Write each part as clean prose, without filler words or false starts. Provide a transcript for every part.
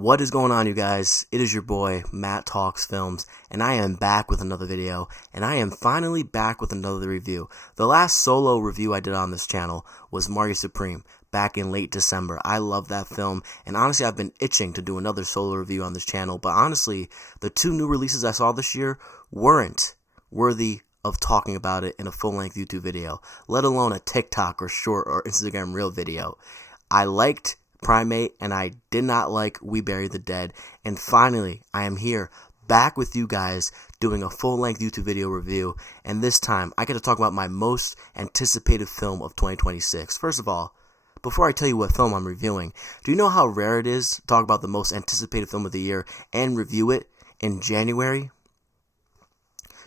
What is going on, you guys? It is your boy, Matt Talks Films, and I am back with another video, and I am finally back with another review. The last solo review I did on this channel was Marty Supreme, back in late December. I love that film, and honestly, I've been itching to do another solo review on this channel, but honestly, the two new releases I saw this year weren't worthy of talking about it in a full-length YouTube video, let alone a TikTok or short or Instagram reel video. I liked Primate, and I did not like We Bury the Dead, and finally, I am here, back with you guys, doing a full-length YouTube video review, and this time, I get to talk about my most anticipated film of 2026. First of all, before I tell you what film I'm reviewing, do you know how rare it is to talk about the most anticipated film of the year and review it in January?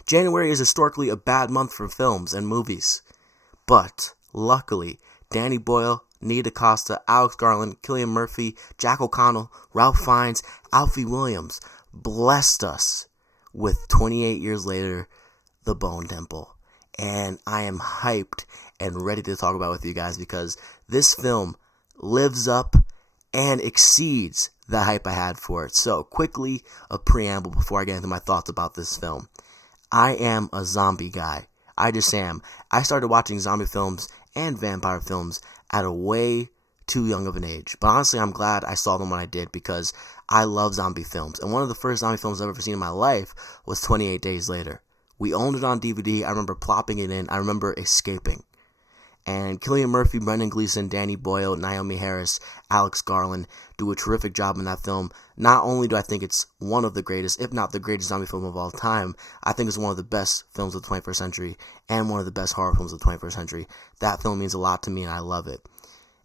January is historically a bad month for films and movies, but luckily, Danny Boyle, Nia DaCosta, Alex Garland, Cillian Murphy, Jack O'Connell, Ralph Fiennes, Alfie Williams blessed us with 28 years later, The Bone Temple. And I am hyped and ready to talk about it with you guys because this film lives up and exceeds the hype I had for it. So quickly, a preamble before I get into my thoughts about this film. I am a zombie guy. I just am. I started watching zombie films and vampire films at a way too young of an age. But honestly, I'm glad I saw them when I did because I love zombie films. And one of the first zombie films I've ever seen in my life was 28 Days Later. We owned it on DVD. I remember plopping it in. I remember escaping. And Cillian Murphy, Brendan Gleeson, Danny Boyle, Naomi Harris, Alex Garland do a terrific job in that film. Not only do I think it's one of the greatest, if not the greatest zombie film of all time, I think it's one of the best films of the 21st century and one of the best horror films of the 21st century. That film means a lot to me and I love it.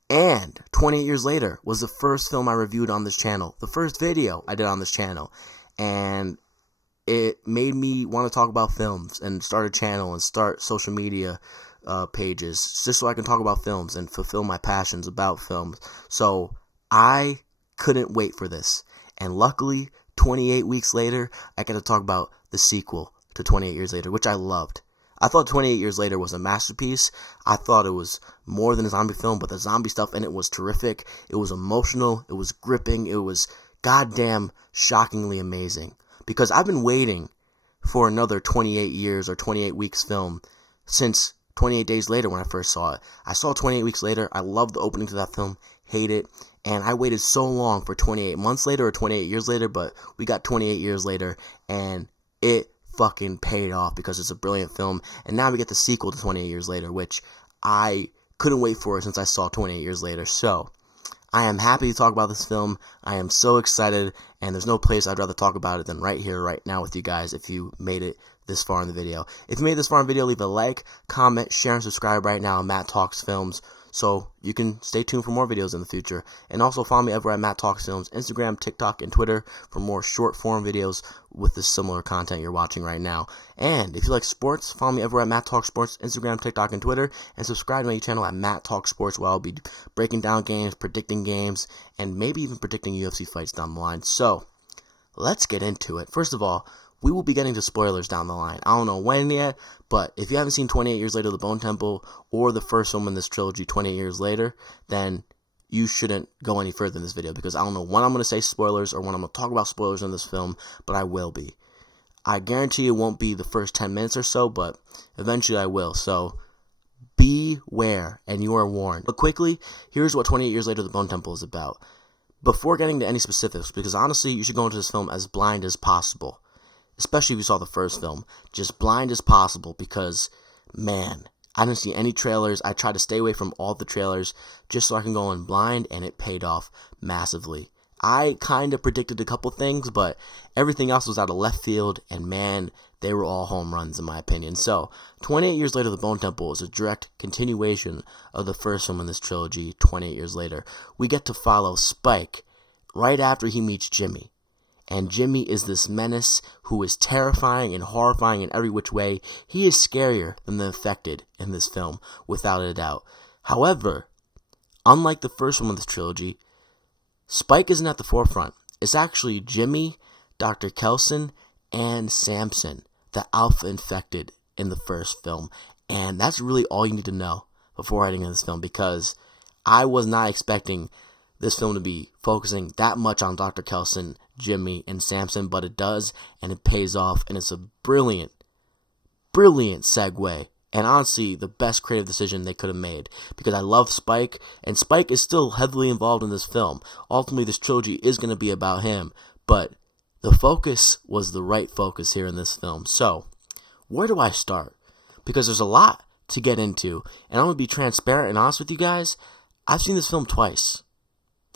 And 28 Years Later was the first film I reviewed on this channel, the first video I did on this channel. And it made me want to talk about films and start a channel and start social media pages just so I can talk about films and fulfill my passions about films. So I couldn't wait for this. And luckily, 28 weeks later, I get to talk about the sequel to 28 Years Later, which I loved. I thought 28 Years Later was a masterpiece. I thought it was more than a zombie film, but the zombie stuff in it was terrific. It was emotional. It was gripping. It was goddamn shockingly amazing. Because I've been waiting for another 28 years or 28 weeks film since 28 Days Later when I first saw it. I saw 28 Weeks Later. I loved the opening to that film. Hate it. And I waited so long for 28 months later or 28 years later, but we got 28 years later and it fucking paid off because it's a brilliant film. And now we get the sequel to 28 Years Later, which I couldn't wait for since I saw 28 Years Later. So I am happy to talk about this film. I am so excited, and there's no place I'd rather talk about it than right here, right now with you guys if you made it this far in the video. If you made it this far in the video, leave a like, comment, share, and subscribe right now on Matt Talks Films so you can stay tuned for more videos in the future. And also follow me everywhere at Matt Talks Films, Instagram, TikTok, and Twitter for more short-form videos with the similar content you're watching right now. And if you like sports, follow me everywhere at Matt Talks Sports, Instagram, TikTok, and Twitter, and subscribe to my channel at Matt Talks Sports where I'll be breaking down games, predicting games, and maybe even predicting UFC fights down the line. So, let's get into it. First of all, we will be getting to spoilers down the line. I don't know when yet, but if you haven't seen 28 Years Later, The Bone Temple, or the first film in this trilogy, 28 Years Later, then you shouldn't go any further in this video because I don't know when I'm going to say spoilers or when I'm going to talk about spoilers in this film, but I will be. I guarantee it won't be the first 10 minutes or so, but eventually I will. So beware, and you are warned. But quickly, here's what 28 Years Later, The Bone Temple is about. Before getting to any specifics, because honestly, you should go into this film as blind as possible. Especially if you saw the first film, just blind as possible because, man, I didn't see any trailers. I tried to stay away from all the trailers just so I can go in blind, and it paid off massively. I kind of predicted a couple things, but everything else was out of left field, and man, they were all home runs in my opinion. So, 28 Years Later, The Bone Temple is a direct continuation of the first film in this trilogy, 28 Years Later. We get to follow Spike right after he meets Jimmy. And Jimmy is this menace who is terrifying and horrifying in every which way. He is scarier than the infected in this film, without a doubt. However, unlike the first one of this trilogy, Spike isn't at the forefront. It's actually Jimmy, Dr. Kelson, and Samson, the alpha infected in the first film. And that's really all you need to know before heading into this film, because I was not expecting this film to be focusing that much on Dr. Kelson, Jimmy, and Samson, but it does, and it pays off, and it's a brilliant segue, and honestly, the best creative decision they could have made, because I love Spike, and Spike is still heavily involved in this film. Ultimately, this trilogy is going to be about him, but the focus was the right focus here in this film. So, where do I start? Because there's a lot to get into, and I'm going to be transparent and honest with you guys. I've seen this film twice.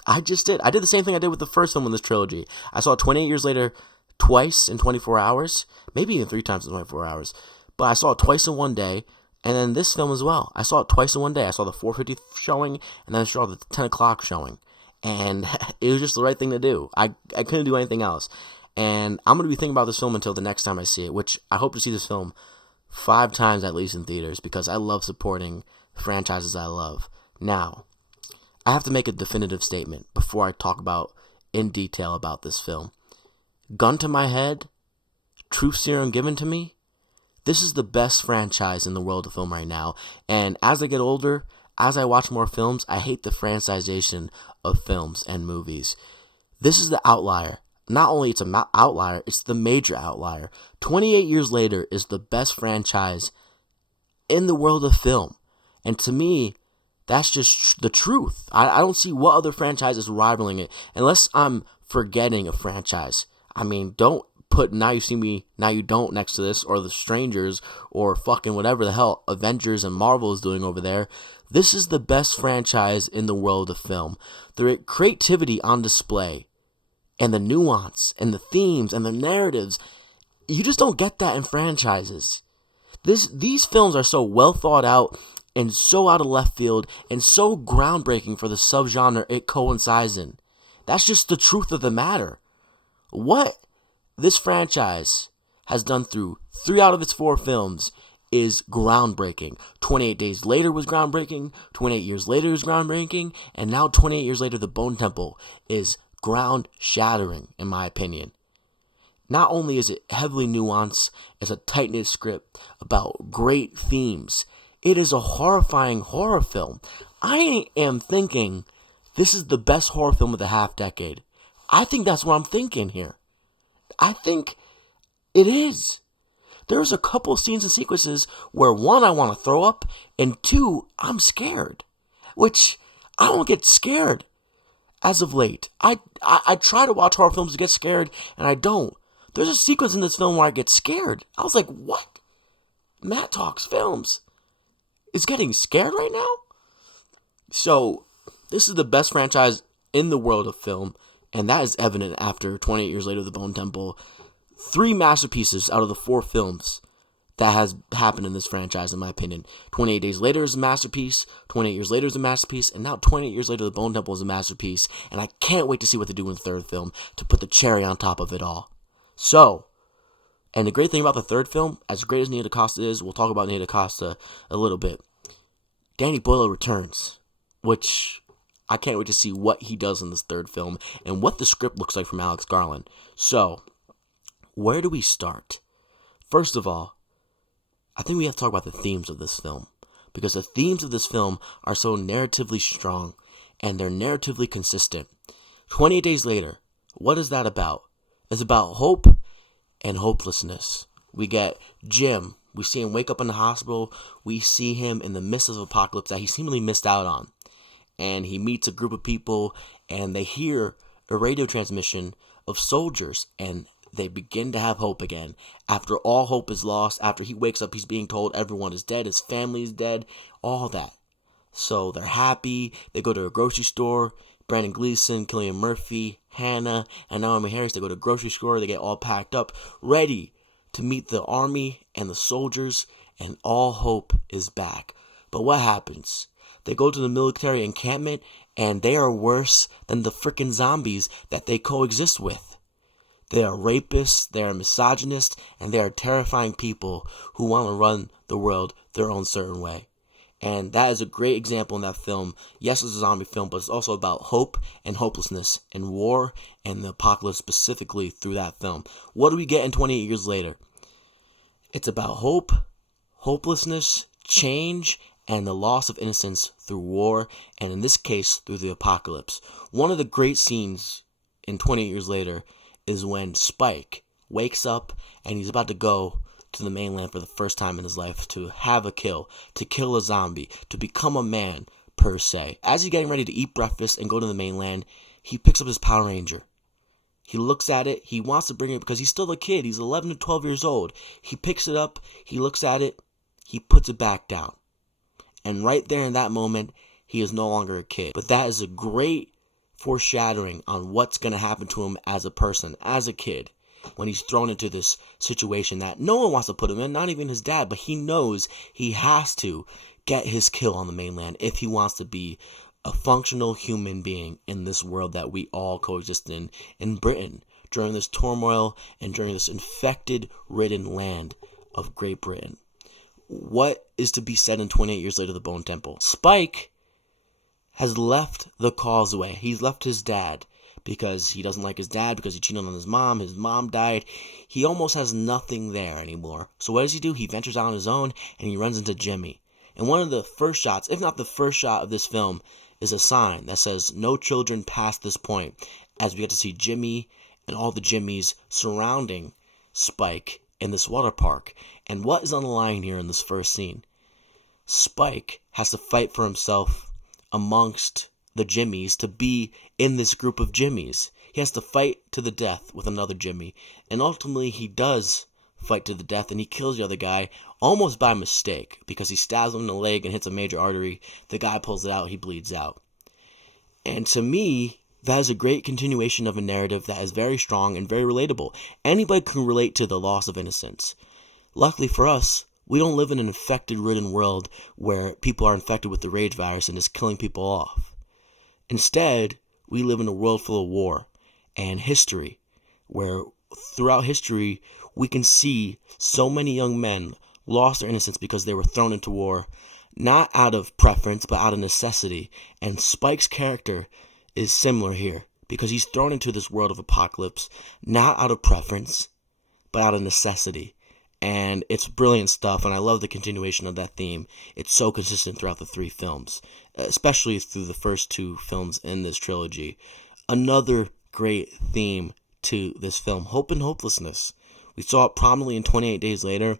I just did. I did the same thing I did with the first film in this trilogy. I saw it 28 years later twice in 24 hours, maybe even 3 times in 24 hours. But I saw it twice in one day, and then this film as well. I saw it twice in one day. I saw the 4:50 showing, and then I saw the 10 o'clock showing. And it was just the right thing to do. I couldn't do anything else. And I'm going to be thinking about this film until the next time I see it, which I hope to see this film 5 times at least in theaters, because I love supporting franchises I love. Now, I have to make a definitive statement before I talk about in detail about this film. Gun to my head, truth serum given to me, this is the best franchise in the world of film right now. And as I get older, as I watch more films, I hate the franchisation of films and movies. This is the outlier. Not only it's an outlier, it's the major outlier. 28 years later is the best franchise in the world of film. And to me, that's just the truth. I don't see what other franchise is rivaling it, unless I'm forgetting a franchise. I mean, don't put Now You See Me, Now You Don't next to this, or The Strangers, or fucking whatever the hell Avengers and Marvel is doing over there. This is the best franchise in the world of film. The creativity on display, and the nuance, and the themes, and the narratives, you just don't get that in franchises. These films are so well thought out, and so out of left field, and so groundbreaking for the subgenre it coincides in. That's just the truth of the matter. What this franchise has done through 3 out of its 4 films is groundbreaking. 28 Days Later was groundbreaking, 28 Years Later is groundbreaking, and now 28 years later, The Bone Temple is ground-shattering, in my opinion. Not only is it heavily nuanced, it's a tight-knit script about great themes, it is a horrifying horror film. I am thinking this is the best horror film of the half decade. I think that's what I'm thinking here. I think it is. There's a couple scenes and sequences where 1, I want to throw up, and 2, I'm scared. Which, I don't get scared as of late. I try to watch horror films to get scared, and I don't. There's a sequence in this film where I get scared. I was like, what? Matt Talks Films is getting scared right now? So, this is the best franchise in the world of film, and that is evident after 28 years later, The Bone Temple. 3 masterpieces out of the 4 films that has happened in this franchise, in my opinion. 28 Days Later is a masterpiece, 28 Years Later is a masterpiece, and now 28 years later, The Bone Temple is a masterpiece, and I can't wait to see what they do in the 3rd film to put the cherry on top of it all. So, and the great thing about the 3rd film, as great as Nia DaCosta is, we'll talk about Nia DaCosta a little bit, Danny Boyle returns, which I can't wait to see what he does in this 3rd film and what the script looks like from Alex Garland. So, where do we start? First of all, I think we have to talk about the themes of this film, because the themes of this film are so narratively strong and they're narratively consistent. 28 Days Later, what is that about? It's about hope and hopelessness. We get Jim. We see him wake up in the hospital. We see him in the midst of apocalypse that he seemingly missed out on. And he meets a group of people, and they hear a radio transmission of soldiers, and they begin to have hope again. After all hope is lost, after he wakes up, he's being told everyone is dead, his family is dead, all that. So they're happy. They go to a grocery store. Brandon Gleeson, Cillian Murphy, Hannah, and Naomi Harris, they go to a grocery store. They get all packed up, ready to meet the army and the soldiers, and all hope is back. But what happens? They go to the military encampment, and they are worse than the frickin' zombies that they coexist with. They are rapists, they are misogynists, and they are terrifying people who want to run the world their own certain way. And that is a great example in that film. Yes, it's a zombie film, but it's also about hope and hopelessness and war and the apocalypse specifically through that film. What do we get in 28 years later? It's about hope, hopelessness, change, and the loss of innocence through war, and in this case, through the apocalypse. One of the great scenes in 28 Years Later is when Spike wakes up and he's about to go to the mainland for the first time in his life to have a kill, to kill a zombie, to become a man, per se. As he's getting ready to eat breakfast and go to the mainland, he picks up his Power Ranger. He looks at it, he wants to bring it because he's still a kid, he's 11 to 12 years old. He picks it up, he looks at it, he puts it back down. And right there in that moment, he is no longer a kid. But that is a great foreshadowing on what's going to happen to him as a person, as a kid, when he's thrown into this situation that no one wants to put him in, not even his dad, but he knows he has to get his kill on the mainland if he wants to be a functional human being in this world that we all coexist in Britain, during this turmoil and during this infected-ridden land of Great Britain. What is to be said in 28 Years Later, The Bone Temple? Spike has left the causeway. He's left his dad because he doesn't like his dad, because he cheated on his mom. His mom died. He almost has nothing there anymore. So what does he do? He ventures out on his own and he runs into Jimmy. And one of the first shots, if not the first shot of this film, is a sign that says, "No children past this point," as we get to see Jimmy and all the Jimmys surrounding Spike in this water park. And what is on the line here in this first scene? Spike has to fight for himself amongst the Jimmys to be in this group of Jimmys. He has to fight to the death with another Jimmy. And ultimately he does fight to the death, and he kills the other guy almost by mistake because he stabs him in the leg and hits a major artery. The guy pulls it out, he bleeds out. And to me, that is a great continuation of a narrative that is very strong and very relatable. Anybody can relate to the loss of innocence. Luckily for us, we don't live in an infected-ridden world where people are infected with the rage virus and is killing people off. Instead, we live in a world full of war and history, where throughout history, we can see so many young men lost their innocence because they were thrown into war, not out of preference, but out of necessity. And Spike's character is similar here, because he's thrown into this world of apocalypse, not out of preference, but out of necessity. And it's brilliant stuff, and I love the continuation of that theme. It's so consistent throughout the three films, especially through the first two films in this trilogy. Another great theme to this film, hope and hopelessness. We saw it prominently in 28 Days Later,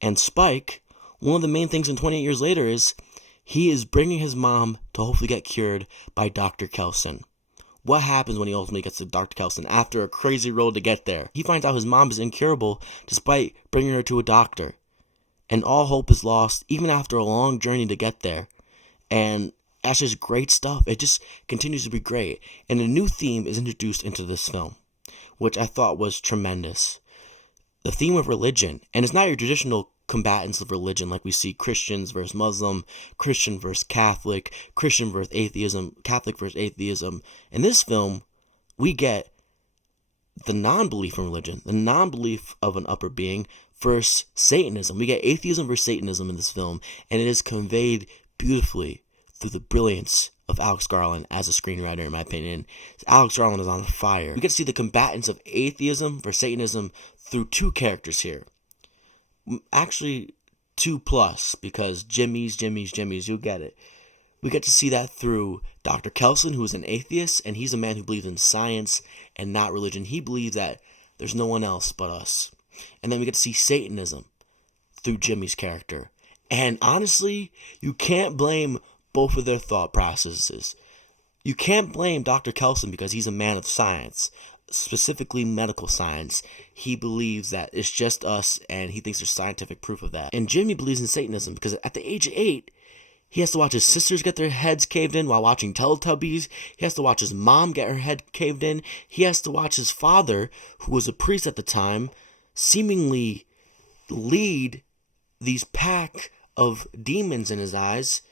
and Spike, one of the main things in 28 Years Later is he is bringing his mom to hopefully get cured by Dr. Kelson. What happens when he ultimately gets to Dr. Kelson after a crazy road to get there? He finds out his mom is incurable despite bringing her to a doctor. And all hope is lost even after a long journey to get there. And that's just great stuff. It just continues to be great. And a new theme is introduced into this film, which I thought was tremendous. The theme of religion. And it's not your traditional combatants of religion like we see Christians versus Muslim, Christian versus Catholic, Christian versus atheism, Catholic versus atheism. In this film, we get the non-belief in religion, the non-belief of an upper being versus Satanism. We get atheism versus Satanism in this film, and it is conveyed beautifully through the brilliance of Alex Garland as a screenwriter, in my opinion. Alex Garland is on fire. We get to see the combatants of atheism versus Satanism through two characters here. Actually, 2+, because Jimmy's, you get it. We get to see that through Dr. Kelson, who is an atheist, and he's a man who believes in science and not religion. He believes that there's no one else but us. And then we get to see Satanism through Jimmy's character. And honestly, you can't blame both of their thought processes. You can't blame Dr. Kelson because he's a man of science, specifically medical science. He believes that it's just us, and he thinks there's scientific proof of that. And Jimmy believes in Satanism because at the age of 8, he has to watch his sisters get their heads caved in while watching Teletubbies. He has to watch his mom get her head caved in. He has to watch his father, who was a priest at the time, seemingly lead these pack of demons in his eyes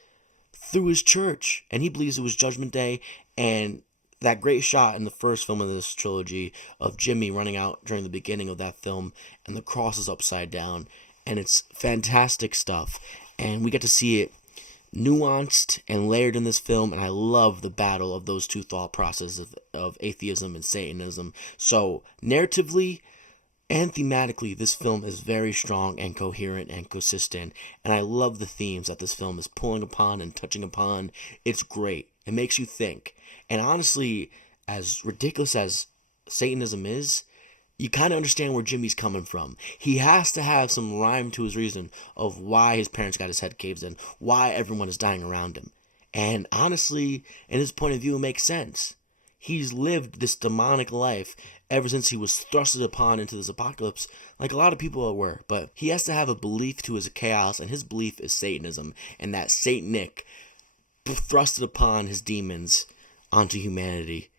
through his church. And he believes it was Judgment Day, and that great shot in the first film of this trilogy of Jimmy running out during the beginning of that film, and the cross is upside down, and it's fantastic stuff. And we get to see it nuanced and layered in this film, and I love the battle of those two thought processes of atheism and Satanism. So narratively, And thematically, this film is very strong and coherent and consistent, and I love the themes that this film is pulling upon and touching upon. It's great. It makes you think. And honestly, as ridiculous as Satanism is, you kind of understand where Jimmy's coming from. He has to have some rhyme to his reason of why his parents got his head caved in, why everyone is dying around him. And honestly, in his point of view, it makes sense. He's lived this demonic life ever since he was thrusted upon into this apocalypse, like a lot of people were. But he has to have a belief to his chaos, and his belief is Satanism, and that Satanic thrusted upon his demons onto humanity.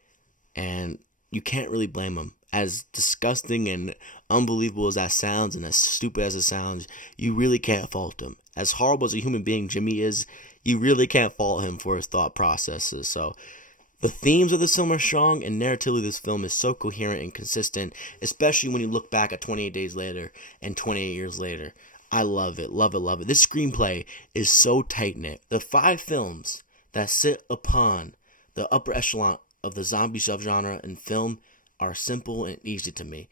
And you can't really blame him. As disgusting and unbelievable as that sounds, and as stupid as it sounds, you really can't fault him. As horrible as a human being Jimmy is, you really can't fault him for his thought processes. So the themes of this film are strong, and narratively this film is so coherent and consistent, especially when you look back at 28 Days Later and 28 years later. I love it, love it, love it. This screenplay is so tight-knit. The 5 films that sit upon the upper echelon of the zombie subgenre in film are simple and easy to me.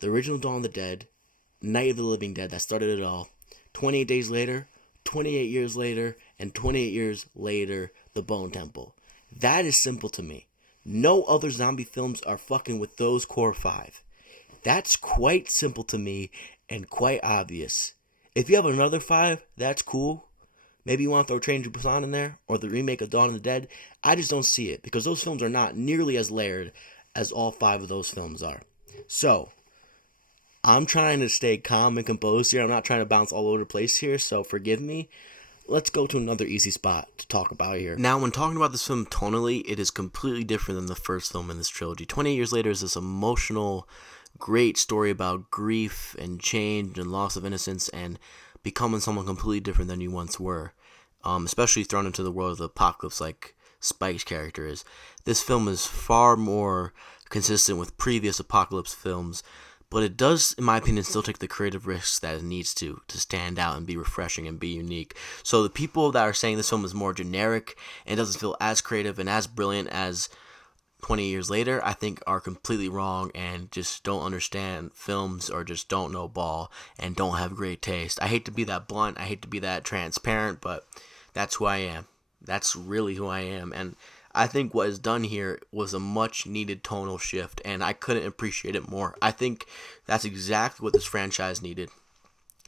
The original Dawn of the Dead, Night of the Living Dead, that started it all, 28 Days Later, 28 Years Later, and 28 Years Later, The Bone Temple. That is simple to me. No other zombie films are fucking with those core 5. That's quite simple to me and quite obvious. If you have another 5, that's cool. Maybe you want to throw Train to Busan in there, or the remake of Dawn of the Dead. I just don't see it, because those films are not nearly as layered as all 5 of those films are. So, I'm trying to stay calm and composed here. I'm not trying to bounce all over the place here, so forgive me. Let's go to another easy spot to talk about here. Now, when talking about this film tonally, it is completely different than the first film in this trilogy. 28 Years Later is this emotional, great story about grief and change and loss of innocence and becoming someone completely different than you once were, especially thrown into the world of the apocalypse like Spike's character is. This film is far more consistent with previous apocalypse films, but it does, in my opinion, still take the creative risks that it needs to stand out and be refreshing and be unique. So the people that are saying this film is more generic and doesn't feel as creative and as brilliant as 20 Years Later, I think are completely wrong and just don't understand films or just don't know ball and don't have great taste. I hate to be that blunt, I hate to be that transparent, but that's who I am. That's really who I am. And I think what is done here was a much needed tonal shift, and I couldn't appreciate it more. I think that's exactly what this franchise needed.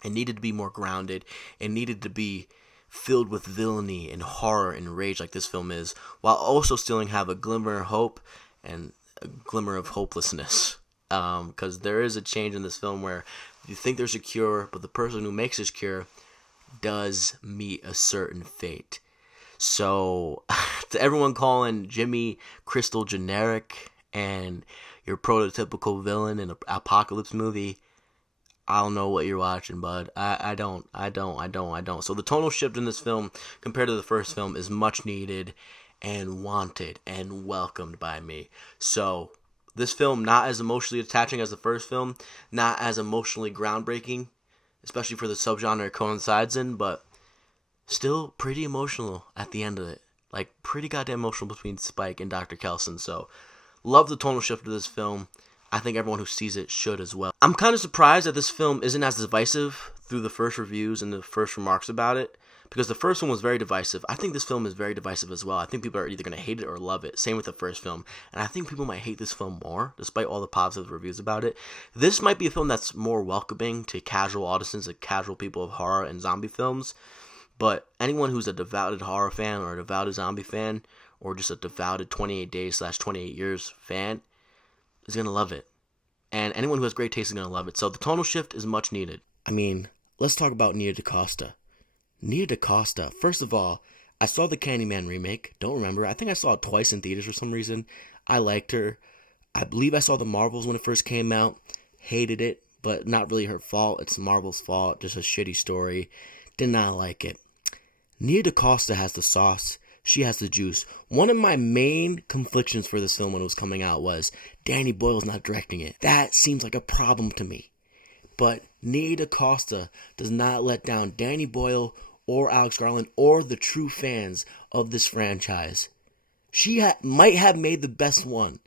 It needed to be more grounded. It needed to be filled with villainy and horror and rage like this film is, while also still have a glimmer of hope and a glimmer of hopelessness. Because there is a change in this film where you think there's a cure, but the person who makes this cure does meet a certain fate. So, to everyone calling Jimmy Crystal generic and your prototypical villain in an apocalypse movie, I don't know what you're watching, bud. I don't. So the tonal shift in this film compared to the first film is much needed and wanted and welcomed by me. So this film, not as emotionally attaching as the first film, not as emotionally groundbreaking, especially for the subgenre it coincides in, but still pretty emotional at the end of it. Like, pretty goddamn emotional between Spike and Dr. Kelson. So, love the tonal shift of this film. I think everyone who sees it should as well. I'm kind of surprised that this film isn't as divisive through the first reviews and the first remarks about it, because the first one was very divisive. I think this film is very divisive as well. I think people are either going to hate it or love it. Same with the first film. And I think people might hate this film more, despite all the positive reviews about it. This might be a film that's more welcoming to casual audiences, like casual people of horror and zombie films. But anyone who's a devoted horror fan or a devoted zombie fan or just a devoted 28 days / 28 years fan is going to love it. And anyone who has great taste is going to love it. So the tonal shift is much needed. I mean, let's talk about Nia DaCosta. Nia DaCosta, first of all, I saw the Candyman remake. Don't remember. I think I saw it twice in theaters for some reason. I liked her. I believe I saw The Marvels when it first came out. Hated it, but not really her fault. It's Marvel's fault. Just a shitty story. Did not like it. Nia DaCosta has the sauce. She has the juice. One of my main conflictions for this film when it was coming out was Danny Boyle's not directing it. That seems like a problem to me. But Nia DaCosta does not let down Danny Boyle or Alex Garland or the true fans of this franchise. She might have made the best one.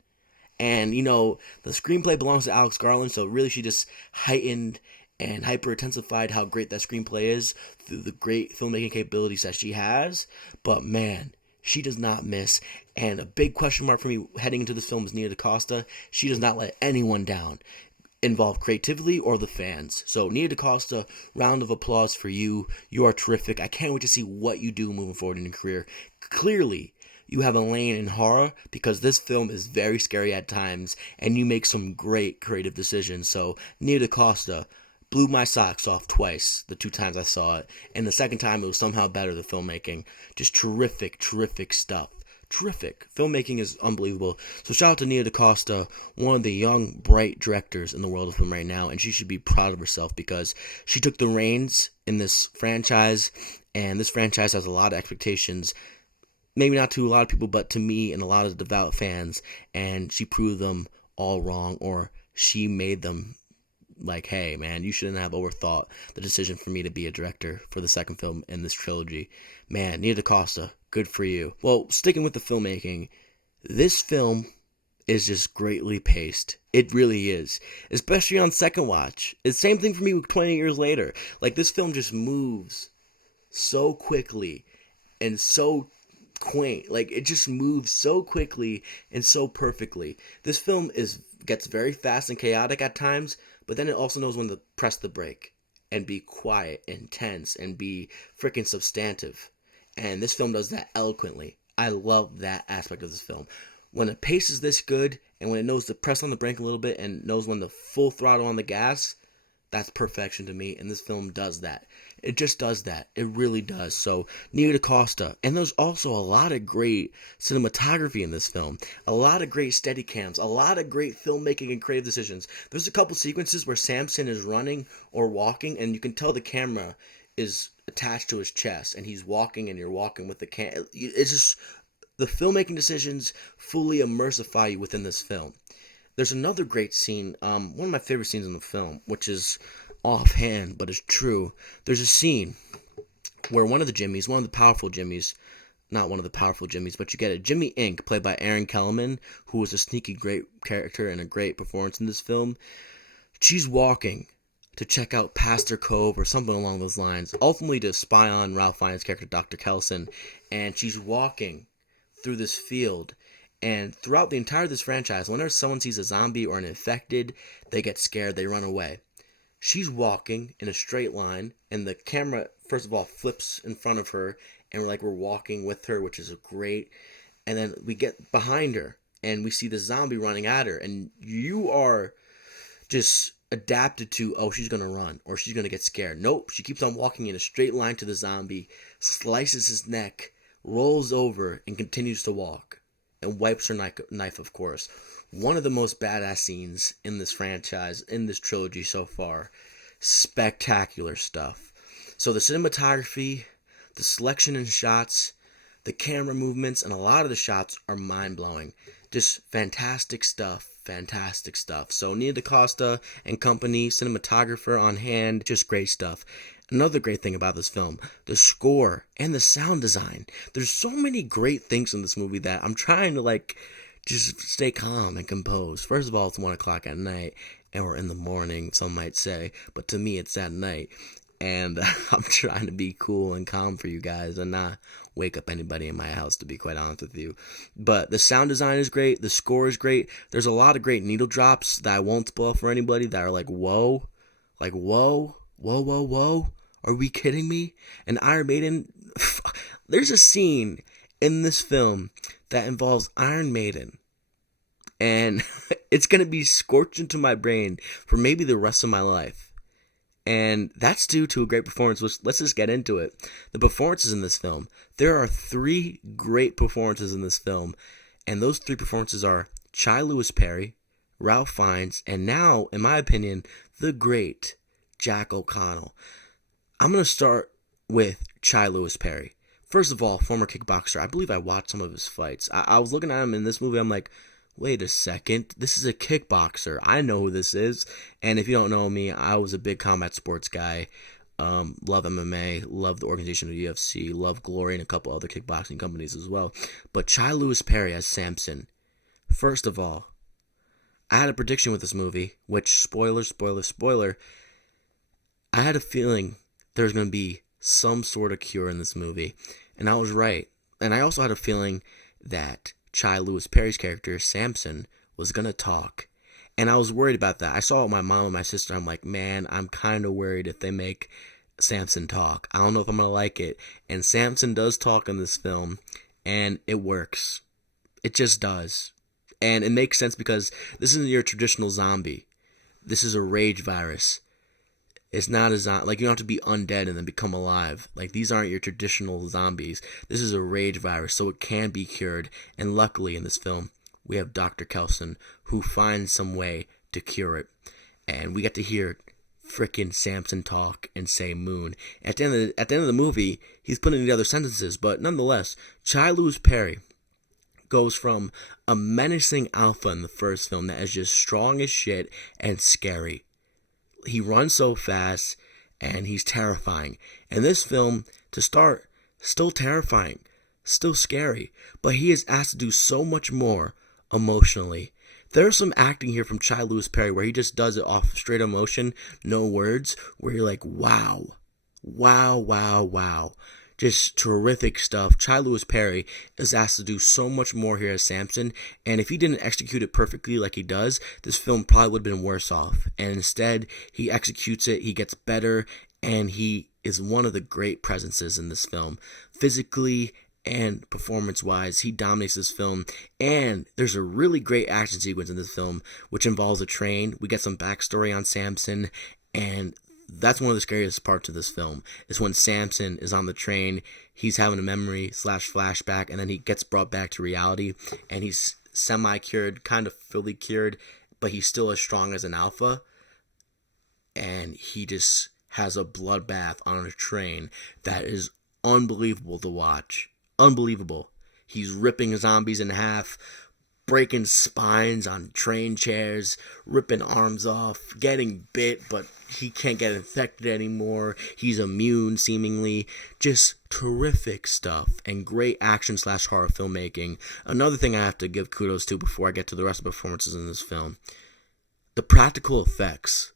And, the screenplay belongs to Alex Garland, so really she just heightened and hyper intensified how great that screenplay is through the great filmmaking capabilities that she has. But man, she does not miss. And a big question mark for me heading into this film is Nia DaCosta. She does not let anyone down, involve creatively or the fans. So Nia DaCosta, round of applause for you. You are terrific. I can't wait to see what you do moving forward in your career. Clearly, you have a lane in horror because this film is very scary at times and you make some great creative decisions. So Nia DaCosta blew my socks off twice, the 2 times I saw it. And the second time it was somehow better, the filmmaking. Just terrific, terrific stuff. Terrific. Filmmaking is unbelievable. So shout out to Nia DaCosta, one of the young, bright directors in the world of film right now, and she should be proud of herself because she took the reins in this franchise, and this franchise has a lot of expectations, maybe not to a lot of people, but to me and a lot of devout fans, and she proved them all wrong, or she made them like, hey, man, you shouldn't have overthought the decision for me to be a director for the second film in this trilogy. Man, Nia DaCosta, good for you. Well, sticking with the filmmaking, this film is just greatly paced. It really is. Especially on second watch. It's the same thing for me 20 years later. Like, this film just moves so quickly and so quaint. Like, it just moves so quickly and so perfectly. This film gets very fast and chaotic at times, but then it also knows when to press the brake and be quiet and tense and be freaking substantive. And this film does that eloquently. I love that aspect of this film. When the pace is this good and when it knows to press on the brake a little bit and knows when to full throttle on the gas, that's perfection to me, and this film does that. It just does that. It really does. So, Nia DaCosta. And there's also a lot of great cinematography in this film. A lot of great Steadicams. A lot of great filmmaking and creative decisions. There's a couple sequences where Samson is running or walking, and you can tell the camera is attached to his chest, and he's walking, and you're walking with the camera. It's just, the filmmaking decisions fully immersify you within this film. There's another great scene, one of my favorite scenes in the film, which is offhand, but it's true. There's a scene where one of the powerful Jimmies, not one of the powerful Jimmies, but you get it, Jimmy Ink, played by Aaron Kellerman, who was a sneaky great character and a great performance in this film. She's walking to check out Pastor Cove or something along those lines, ultimately to spy on Ralph Fiennes' character, Dr. Kelson, and she's walking through this field. And throughout the entire of this franchise, whenever someone sees a zombie or an infected, they get scared, they run away. She's walking in a straight line, and the camera, first of all, flips in front of her, and we're walking with her, which is great. And then we get behind her, and we see the zombie running at her, and you are just adapted to, oh, she's going to run, or she's going to get scared. Nope, she keeps on walking in a straight line to the zombie, slices his neck, rolls over, and continues to walk. And wipes her knife, of course. One of the most badass scenes in this franchise, in this trilogy so far. Spectacular stuff. So the cinematography, the selection in shots, the camera movements, and a lot of the shots are mind-blowing. Just fantastic stuff. Fantastic stuff. So Nia DaCosta and company, cinematographer on hand, just great stuff. Another great thing about this film, the score and the sound design. There's so many great things in this movie that I'm trying to just stay calm and composed. First of all, it's 1 o'clock at night, or in the morning, some might say, but to me it's at night. And I'm trying to be cool and calm for you guys and not wake up anybody in my house, to be quite honest with you. But the sound design is great. The score is great. There's a lot of great needle drops that I won't spoil for anybody that are like, whoa. Like, whoa, whoa, whoa, whoa. Are we kidding me? And Iron Maiden, there's a scene in this film that involves Iron Maiden. And it's going to be scorched into my brain for maybe the rest of my life. And that's due to a great performance. Let's just get into it. The performances in this film. There are 3 great performances in this film. And those 3 performances are Chai Lewis Perry, Ralph Fiennes, and now, in my opinion, the great Jack O'Connell. I'm going to start with Chai Lewis Perry. First of all, former kickboxer. I believe I watched some of his fights. I was looking at him in this movie. I'm like, wait a second. This is a kickboxer. I know who this is. And if you don't know me, I was a big combat sports guy. Love MMA. Love the organization of the UFC. Love Glory and a couple other kickboxing companies as well. But Chai Lewis Perry as Samson. First of all, I had a prediction with this movie, which, spoiler, I had a feeling there's going to be some sort of cure in this movie, and I was right. And I also had a feeling that Chai Lewis Perry's character, Samson, was going to talk. And I was worried about that. I saw it with my mom and my sister. I'm like, man, I'm kind of worried if they make Samson talk. I don't know if I'm going to like it. And Samson does talk in this film, and it works. It just does. And it makes sense because this isn't your traditional zombie. This is a rage virus. It's not a zombie. Like, you don't have to be undead and then become alive. Like, these aren't your traditional zombies. This is a rage virus, so it can be cured. And luckily, in this film, we have Dr. Kelson, who finds some way to cure it. And we get to hear frickin' Samson talk and say moon. At the end of the movie, he's putting together sentences, but nonetheless, Chai Lewis Perry goes from a menacing alpha in the first film that is just strong as shit and scary. He runs so fast, and he's terrifying. And this film, to start, still terrifying, still scary, but he is asked to do so much more emotionally. There's some acting here from Chai Lewis Perry where he just does it off straight emotion, no words, where you're like, wow. Just terrific stuff. Chai Lewis Perry is asked to do so much more here as Samson, and if he didn't execute it perfectly like he does, this film probably would have been worse off. And instead, he executes it, he gets better, and he is one of the great presences in this film. Physically and performance-wise, he dominates this film, and there's a really great action sequence in this film, which involves a train. We get some backstory on Samson, and that's one of the scariest parts of this film, is when Samson is on the train, he's having a memory / flashback, and then he gets brought back to reality, and he's semi-cured, kind of fully cured, but he's still as strong as an alpha, and he just has a bloodbath on a train that is unbelievable to watch. Unbelievable. He's ripping zombies in half, breaking spines on train chairs, ripping arms off, getting bit, but he can't get infected anymore. He's immune, seemingly. Just terrific stuff and great action / horror filmmaking. Another thing I have to give kudos to before I get to the rest of the performances in this film: the practical effects.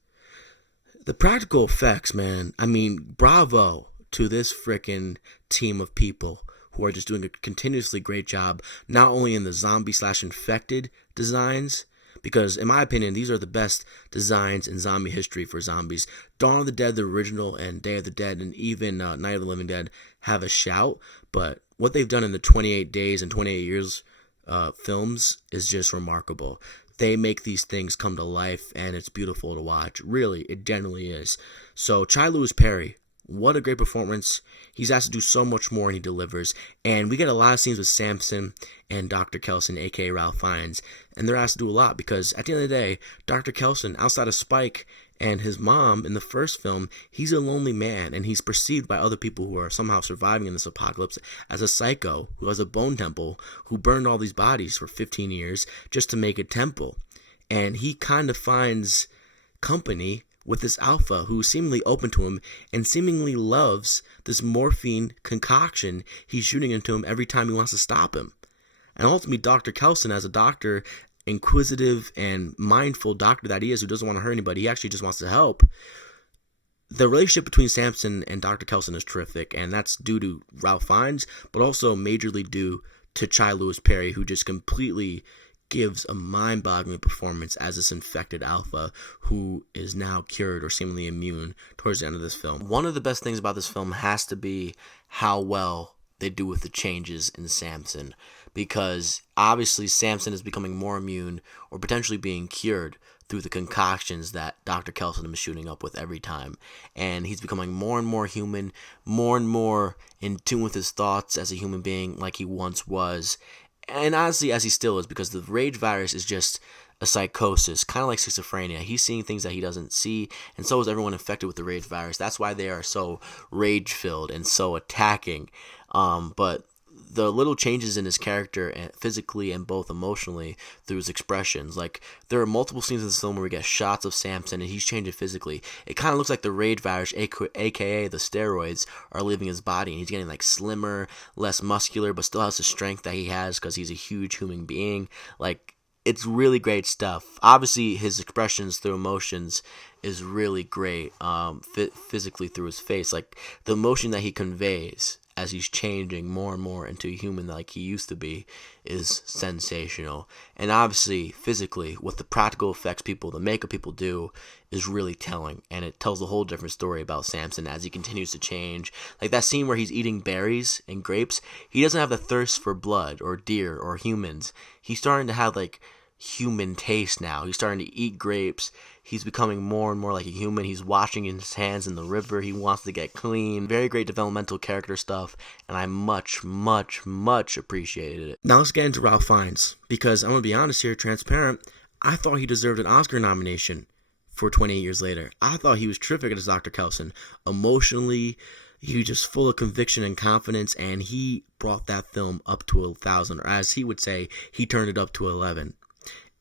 The practical effects, man. I mean, bravo to this frickin' team of people who are just doing a continuously great job, not only in the zombie / infected designs, because in my opinion, these are the best designs in zombie history for zombies. Dawn of the Dead, the original, and Day of the Dead, and even Night of the Living Dead have a shout, but what they've done in the 28 Days and 28 Years films is just remarkable. They make these things come to life, and it's beautiful to watch. Really, it genuinely is. So, Chai Lewis Perry, what a great performance. He's asked to do so much more, and he delivers. And we get a lot of scenes with Samson and Dr. Kelson, a.k.a. Ralph Fiennes. And they're asked to do a lot because, at the end of the day, Dr. Kelson, outside of Spike and his mom in the first film, he's a lonely man. And he's perceived by other people who are somehow surviving in this apocalypse as a psycho who has a bone temple, who burned all these bodies for 15 years just to make a temple. And he kind of finds company with this alpha who's seemingly open to him and seemingly loves this morphine concoction he's shooting into him every time he wants to stop him. And ultimately, Dr. Kelson, as a doctor, inquisitive and mindful doctor that he is, who doesn't want to hurt anybody, he actually just wants to help. The relationship between Samson and Dr. Kelson is terrific, and that's due to Ralph Fiennes, but also majorly due to Chai Lewis Perry, who just completely gives a mind-boggling performance as this infected alpha who is now cured or seemingly immune towards the end of this film. One of the best things about this film has to be how well they do with the changes in Samson, because obviously Samson is becoming more immune or potentially being cured through the concoctions that Dr. Kelson is shooting up with every time. And he's becoming more and more human, more and more in tune with his thoughts as a human being like he once was. And honestly, as he still is, because the rage virus is just a psychosis, kind of like schizophrenia. He's seeing things that he doesn't see, and so is everyone infected with the rage virus. That's why they are so rage-filled and so attacking. But the little changes in his character, physically and both emotionally, through his expressions. Like, there are multiple scenes in this film where we get shots of Samson and he's changing physically. It kind of looks like the rage virus, aka the steroids, are leaving his body, and he's getting like slimmer, less muscular, but still has the strength that he has because he's a huge human being. Like, it's really great stuff. Obviously, his expressions through emotions is really great. Physically through his face, like the emotion that he conveys as he's changing more and more into a human like he used to be, is sensational. And obviously, physically, what the practical effects people, the makeup people do, is really telling. And it tells a whole different story about Samson as he continues to change. Like that scene where he's eating berries and grapes, he doesn't have the thirst for blood or deer or humans. He's starting to have like human taste now. He's starting to eat grapes. He's becoming more and more like a human. He's washing his hands in the river. He wants to get clean. Very great developmental character stuff, and I much, much, much appreciated it. Now let's get into Ralph Fiennes, because I'm going to be honest here, transparent, I thought he deserved an Oscar nomination for 28 Years Later. I thought he was terrific as Dr. Kelson. Emotionally, he was just full of conviction and confidence, and he brought that film up to 1,000, or as he would say, he turned it up to 11.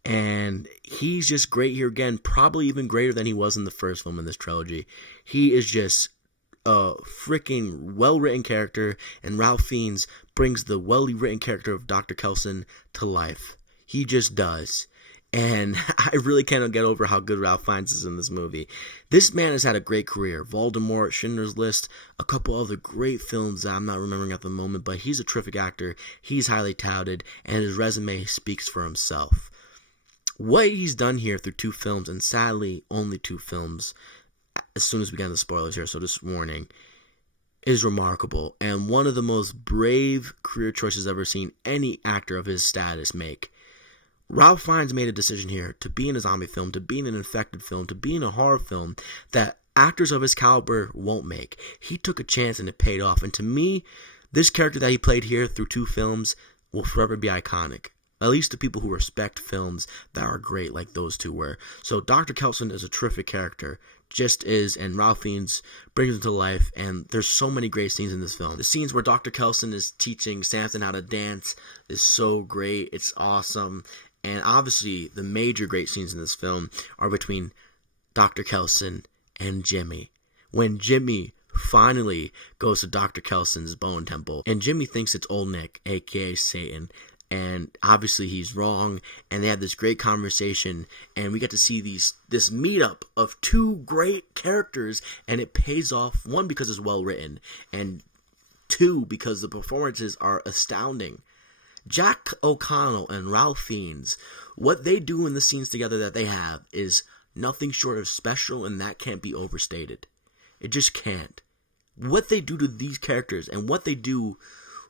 And he's just great here again, probably even greater than he was in the first film in this trilogy. He is just a freaking well-written character, and Ralph Fiennes brings the well-written character of Dr. Kelson to life. He just does. And I really cannot get over how good Ralph Fiennes is in this movie. This man has had a great career. Voldemort, Schindler's List, a couple other great films that I'm not remembering at the moment, but he's a terrific actor. He's highly touted, and his resume speaks for himself. What he's done here through 2 films, and sadly only 2 films, as soon as we get into spoilers here, so just warning, is remarkable, and one of the most brave career choices I've ever seen any actor of his status make. Ralph Fiennes made a decision here to be in a zombie film, to be in an infected film, to be in a horror film that actors of his caliber won't make. He took a chance and it paid off, and to me, this character that he played here through 2 films will forever be iconic. At least to people who respect films that are great like those 2 were. So Dr. Kelson is a terrific character, just is, and Ralph Fiennes brings him to life, and there's so many great scenes in this film. The scenes where Dr. Kelson is teaching Samson how to dance is so great, it's awesome, and obviously the major great scenes in this film are between Dr. Kelson and Jimmy. When Jimmy finally goes to Dr. Kelson's bone temple, and Jimmy thinks it's Old Nick, aka Satan, and obviously he's wrong, and they have this great conversation, and we get to see this meetup of 2 great characters, and it pays off, 1, because it's well written, and 2, because the performances are astounding. Jack O'Connell and Ralph Fiennes, what they do in the scenes together that they have is nothing short of special, and that can't be overstated. It just can't. What they do to these characters, and what they do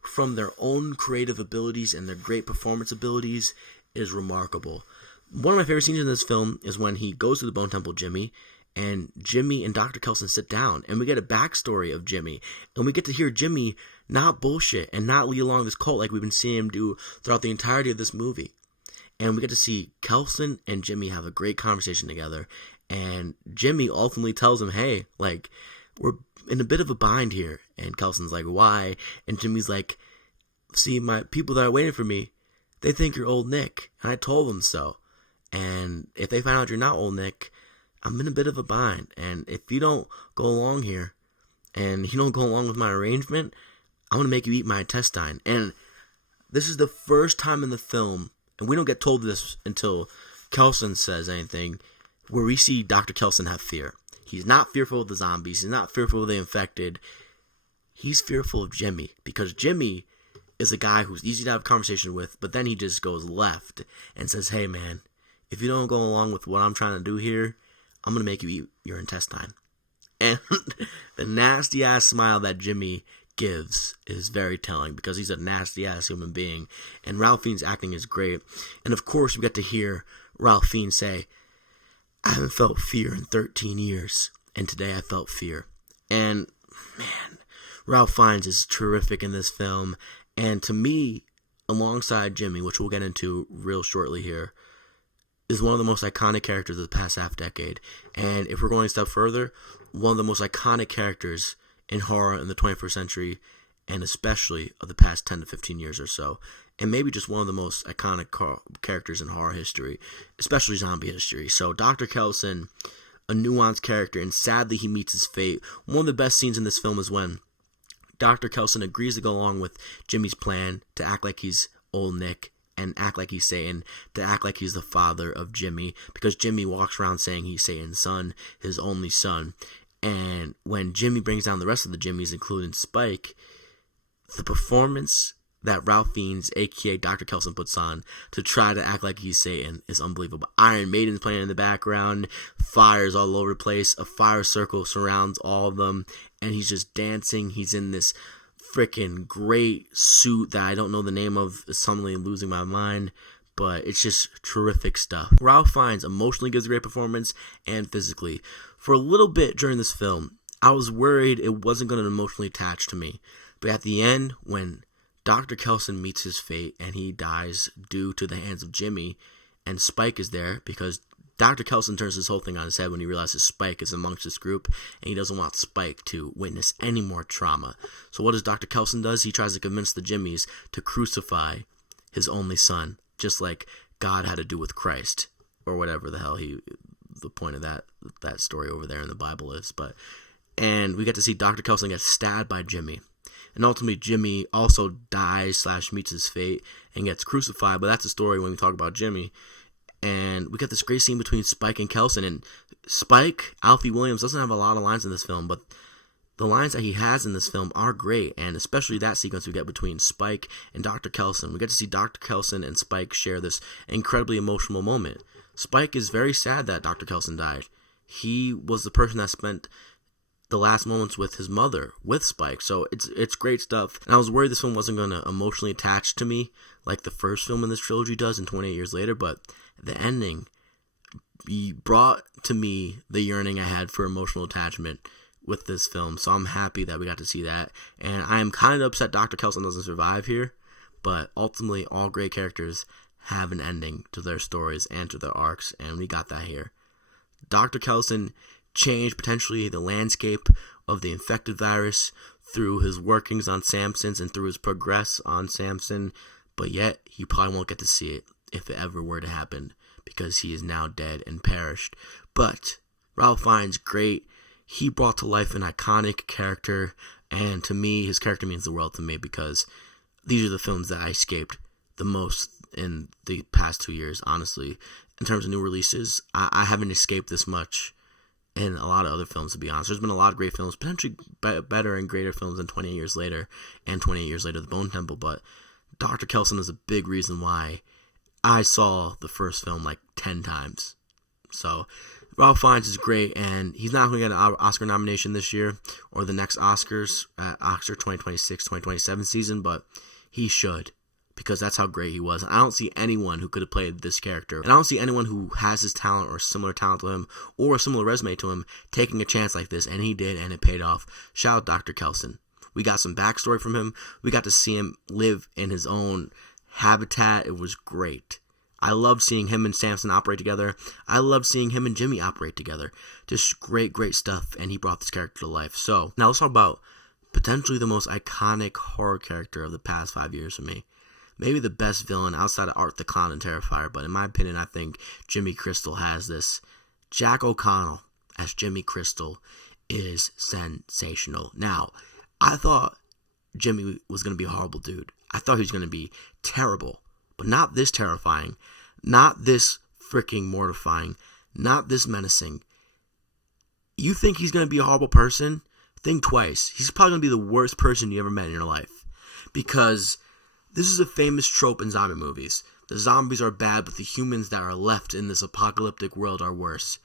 from their own creative abilities and their great performance abilities, is remarkable. One of my favorite scenes in this film is when he goes to the Bone Temple, Jimmy and Dr. Kelson sit down, and we get a backstory of Jimmy, and we get to hear Jimmy not bullshit and not lead along this cult like we've been seeing him do throughout the entirety of this movie. And we get to see Kelson and Jimmy have a great conversation together, and Jimmy ultimately tells him, hey, like, we're in a bit of a bind here. And Kelson's like, why? And Jimmy's like, see, my people that are waiting for me, they think you're Old Nick, and I told them so. And if they find out you're not Old Nick, I'm in a bit of a bind. And if you don't go along here, and you don't go along with my arrangement, I'm going to make you eat my intestine. And this is the first time in the film, and we don't get told this until Kelson says anything, where we see Dr. Kelson have fear. He's not fearful of the zombies. He's not fearful of the infected. He's fearful of Jimmy, because Jimmy is a guy who's easy to have a conversation with, but then he just goes left and says, hey man, if you don't go along with what I'm trying to do here, I'm going to make you eat your intestine. And the nasty ass smile that Jimmy gives is very telling, because he's a nasty ass human being, and Ralph Fiennes' acting is great. And of course we get to hear Ralph Fiennes say, I haven't felt fear in 13 years, and today I felt fear. And man, Ralph Fiennes is terrific in this film, and to me, alongside Jimmy, which we'll get into real shortly here, is one of the most iconic characters of the past half decade. And if we're going a step further, one of the most iconic characters in horror in the 21st century, and especially of the past 10 to 15 years or so, and maybe just one of the most iconic characters in horror history, especially zombie history. So Dr. Kelson, a nuanced character, and sadly he meets his fate. One of the best scenes in this film is when Dr. Kelson agrees to go along with Jimmy's plan to act like he's Old Nick, and act like he's Satan, to act like he's the father of Jimmy, because Jimmy walks around saying he's Satan's son, his only son. And when Jimmy brings down the rest of the Jimmys, including Spike, the performance that Ralph Fiennes, aka Dr. Kelson, puts on to try to act like he's Satan is unbelievable. Iron Maiden's playing in the background, fires all over the place, a fire circle surrounds all of them, and he's just dancing. He's in this freaking great suit that I don't know the name of, is suddenly losing my mind, but it's just terrific stuff. Ralph Fiennes emotionally gives a great performance, and physically. For a little bit during this film, I was worried it wasn't going to emotionally attach to me, but at the end, when Dr. Kelson meets his fate and he dies due to the hands of Jimmy, and Spike is there because Dr. Kelson turns this whole thing on his head when he realizes Spike is amongst this group, and he doesn't want Spike to witness any more trauma. So what does Dr. Kelson do? He tries to convince the Jimmys to crucify his only son, just like God had to do with Christ, or whatever the hell the point of that story over there in the Bible is. And we get to see Dr. Kelson get stabbed by Jimmy. And ultimately, Jimmy also dies / meets his fate and gets crucified. But that's a story when we talk about Jimmy. And we get this great scene between Spike and Kelson. And Spike, Alfie Williams, doesn't have a lot of lines in this film, but the lines that he has in this film are great. And especially that sequence we get between Spike and Dr. Kelson. We get to see Dr. Kelson and Spike share this incredibly emotional moment. Spike is very sad that Dr. Kelson died. He was the person that spent the last moments with his mother, with Spike. So it's great stuff. And I was worried this film wasn't going to emotionally attach to me like the first film in this trilogy does in 28 Years Later, but the ending brought to me the yearning I had for emotional attachment with this film. So I'm happy that we got to see that. And I am kind of upset Dr. Kelson doesn't survive here, but ultimately all great characters have an ending to their stories and to their arcs, and we got that here. Dr. Kelson changed potentially the landscape of the infected virus through his workings on Samson's and through his progress on Samson, but yet he probably won't get to see it if it ever were to happen, because he is now dead and perished. But Ralph Fiennes, great. He brought to life an iconic character, and to me, his character means the world to me, because these are the films that I escaped the most in the past 2 years, honestly. In terms of new releases, I haven't escaped this much in a lot of other films, to be honest. There's been a lot of great films, potentially better and greater films than 28 Years Later and 28 Years Later, The Bone Temple, but Dr. Kelson is a big reason why I saw the first film like 10 times. So Ralph Fiennes is great, and he's not going to get an Oscar nomination this year or the next Oscars, Oscar 2026-2027 season, but he should, because that's how great he was. And I don't see anyone who could have played this character, and I don't see anyone who has his talent or similar talent to him or a similar resume to him taking a chance like this, and he did, and it paid off. Shout out Dr. Kelson. We got some backstory from him. We got to see him live in his own habitat. It was great. I loved seeing him and Samson operate together. I loved seeing him and Jimmy operate together. Just great, great stuff, and he brought this character to life. So, now let's talk about potentially the most iconic horror character of the past 5 years for me. Maybe the best villain outside of Art the Clown and Terrifier, but in my opinion, I think Jimmy Crystal has this. Jack O'Connell as Jimmy Crystal is sensational. Now, I thought Jimmy was going to be a horrible dude. I thought he was going to be terrible, but not this terrifying, not this freaking mortifying, not this menacing. You think he's going to be a horrible person? Think twice. He's probably going to be the worst person you ever met in your life, because this is a famous trope in zombie movies. The zombies are bad, but the humans that are left in this apocalyptic world are worse.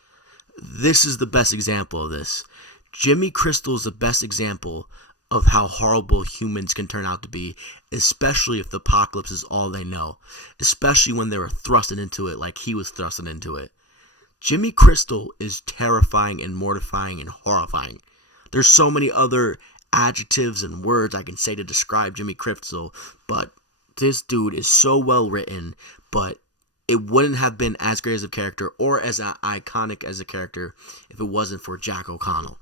This is the best example of this. Jimmy Crystal is the best example of how horrible humans can turn out to be, especially if the apocalypse is all they know, especially when they were thrusted into it like he was thrusted into it. Jimmy Crystal is terrifying and mortifying and horrifying. There's so many other adjectives and words I can say to describe Jimmy Crystal, but this dude is so well written, but it wouldn't have been as great as a character or as iconic as a character if it wasn't for Jack O'Connell.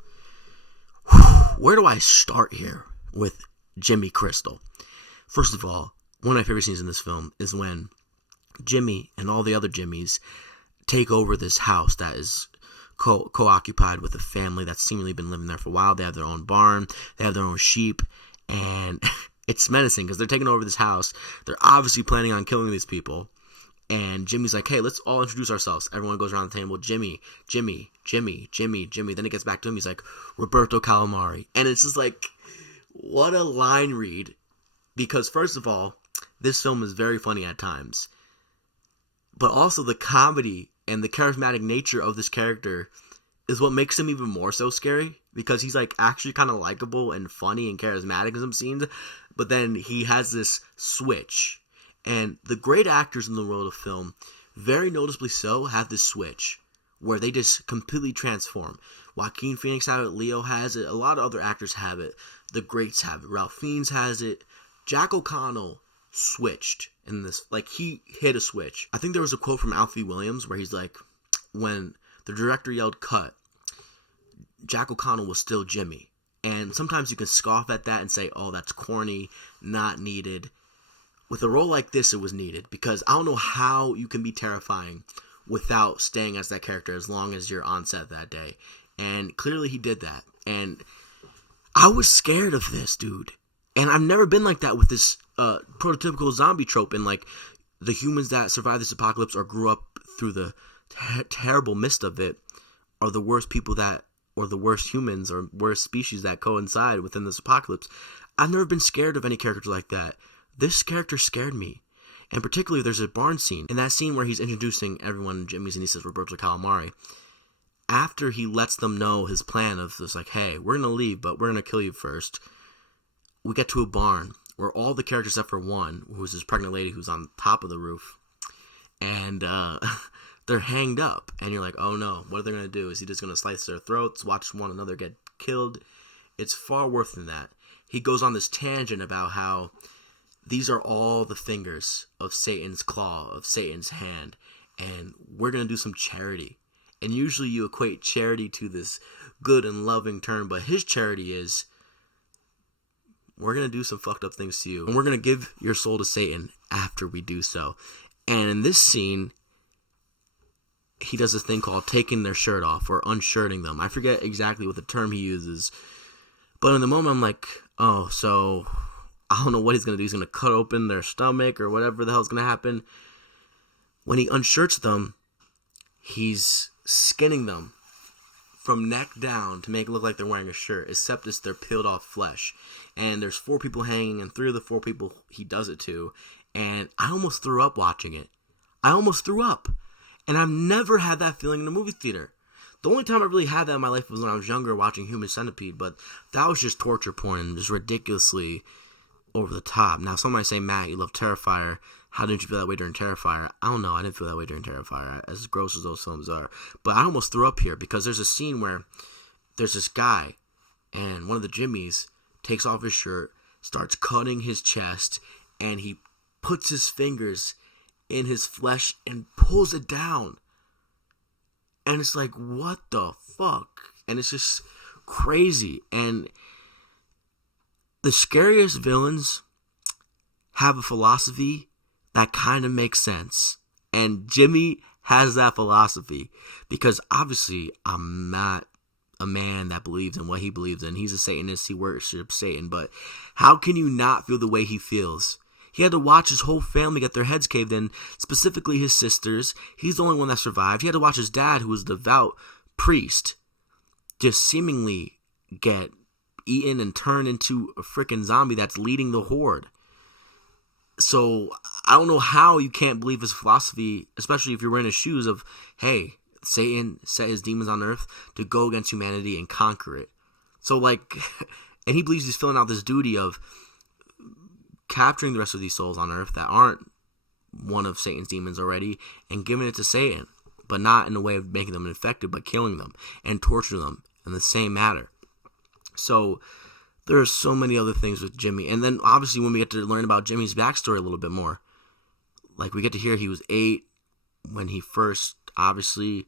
Where do I start here with Jimmy Crystal? First of all, one of my favorite scenes in this film is when Jimmy and all the other Jimmys take over this house that is co-occupied with a family that's seemingly been living there for a while. They have their own barn, they have their own sheep, and it's menacing because they're taking over this house. They're obviously planning on killing these people. And Jimmy's like, hey, let's all introduce ourselves. Everyone goes around the table. Jimmy. Then it gets back to him. He's like, Roberto Calamari. And it's just like, what a line read. Because first of all, this film is very funny at times. But also the comedy and the charismatic nature of this character is what makes him even more so scary. Because he's like actually kind of likable and funny and charismatic in some scenes. But then he has this switch. And the great actors in the world of film, very noticeably so, have this switch where they just completely transform. Joaquin Phoenix has it, Leo has it, a lot of other actors have it, the greats have it, Ralph Fiennes has it. Jack O'Connell switched in this, like he hit a switch. I think there was a quote from Alfie Williams where he's like, when the director yelled cut, Jack O'Connell was still Jimmy. And sometimes you can scoff at that and say, oh, that's corny, not needed. With a role like this, it was needed because I don't know how you can be terrifying without staying as that character as long as you're on set that day. And clearly he did that. And I was scared of this, dude. And I've never been like that with this prototypical zombie trope. And like the humans that survive this apocalypse or grew up through the terrible mist of it are the worst people that, or the worst humans or worst species that coincide within this apocalypse. I've never been scared of any character like that. This character scared me. And particularly, there's a barn scene. In that scene where he's introducing everyone, Jimmy's, and he says Roberto Calamari, after he lets them know his plan of this, like, hey, we're going to leave, but we're going to kill you first, we get to a barn where all the characters except for one, who's this pregnant lady who's on top of the roof, and they're hanged up. And you're like, oh no, what are they going to do? Is he just going to slice their throats, watch one another get killed? It's far worse than that. He goes on this tangent about how these are all the fingers of Satan's claw, of Satan's hand, and we're going to do some charity. And usually you equate charity to this good and loving term, but his charity is, we're going to do some fucked up things to you, and we're going to give your soul to Satan after we do so. And in this scene, he does this thing called taking their shirt off, or unshirting them. I forget exactly what the term he uses, but in the moment I'm like, oh, so I don't know what he's going to do. He's going to cut open their stomach or whatever the hell's going to happen. When he unshirts them, he's skinning them from neck down to make it look like they're wearing a shirt, except it's their peeled off flesh. And there's 4 people hanging, and 3 of the 4 people he does it to. And I almost threw up watching it. I almost threw up. And I've never had that feeling in a movie theater. The only time I really had that in my life was when I was younger watching Human Centipede, but that was just torture porn and just ridiculously over the top. Now, some might say, Matt, you love Terrifier. How didn't you feel that way during Terrifier? I don't know. I didn't feel that way during Terrifier, as gross as those films are. But I almost threw up here because there's a scene where there's this guy, and one of the Jimmys takes off his shirt, starts cutting his chest, and he puts his fingers in his flesh and pulls it down. And it's like, what the fuck? And it's just crazy. And the scariest villains have a philosophy that kind of makes sense. And Jimmy has that philosophy. Because obviously, I'm not a man that believes in what he believes in. He's a Satanist. He worships Satan. But how can you not feel the way he feels? He had to watch his whole family get their heads caved in, specifically his sisters. He's the only one that survived. He had to watch his dad, who was a devout priest, just seemingly get eaten and turned into a freaking zombie that's leading the horde. So I don't know how you can't believe his philosophy, especially if you're wearing his shoes of, hey, Satan set his demons on earth to go against humanity and conquer it. So like, and he believes he's filling out this duty of capturing the rest of these souls on earth that aren't one of Satan's demons already and giving it to Satan, but not in a way of making them infected, but killing them and torturing them in the same manner. So there are so many other things with Jimmy. And then obviously when we get to learn about Jimmy's backstory a little bit more, like we get to hear he was 8 when he first obviously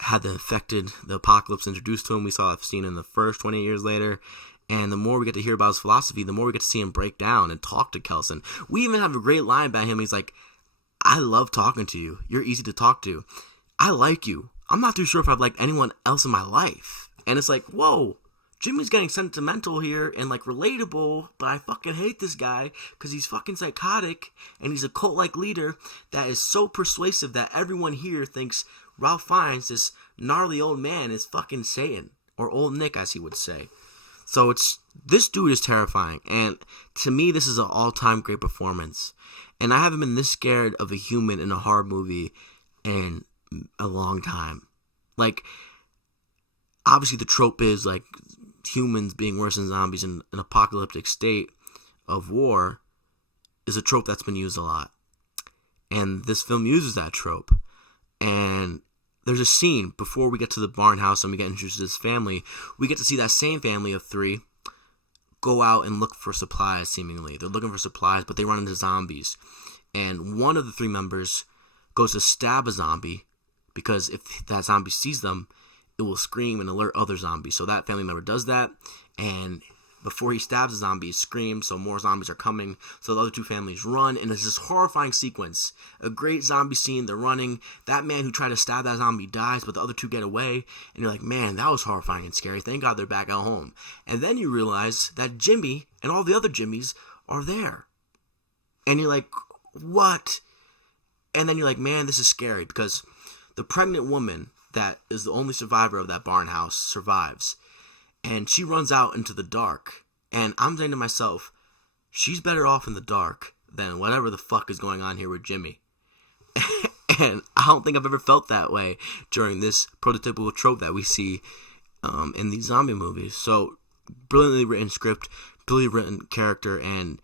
had the apocalypse introduced to him. We saw that scene in the first 28 years later. And the more we get to hear about his philosophy, the more we get to see him break down and talk to Kelson. We even have a great line about him. He's like, I love talking to you. You're easy to talk to. I like you. I'm not too sure if I've liked anyone else in my life. And it's like, whoa, Jimmy's getting sentimental here and like relatable, but I fucking hate this guy because he's fucking psychotic and he's a cult-like leader that is so persuasive that everyone here thinks Ralph Fiennes, this gnarly old man, is fucking Satan, or Old Nick as he would say. So this dude is terrifying, and to me this is an all-time great performance. And I haven't been this scared of a human in a horror movie in a long time. Like, obviously the trope is like humans being worse than zombies in an apocalyptic state of war is a trope that's been used a lot. And this film uses that trope. And there's a scene before we get to the barn house and we get introduced to this family. We get to see that same family of three go out and look for supplies, seemingly. They're looking for supplies, but they run into zombies. And one of the three members goes to stab a zombie because if that zombie sees them, it will scream and alert other zombies. So that family member does that, and before he stabs the zombie, he screams, so more zombies are coming. So the other two families run, and it's this horrifying sequence. A great zombie scene, they're running. That man who tried to stab that zombie dies, but the other two get away. And you're like, man, that was horrifying and scary. Thank God they're back at home. And then you realize that Jimmy and all the other Jimmys are there. And you're like, what? And then you're like, man, this is scary, because the pregnant woman that is the only survivor of that barn house survives. And she runs out into the dark. And I'm saying to myself, she's better off in the dark than whatever the fuck is going on here with Jimmy. And I don't think I've ever felt that way during this prototypical trope that we see in these zombie movies. So, brilliantly written script, brilliantly written character, and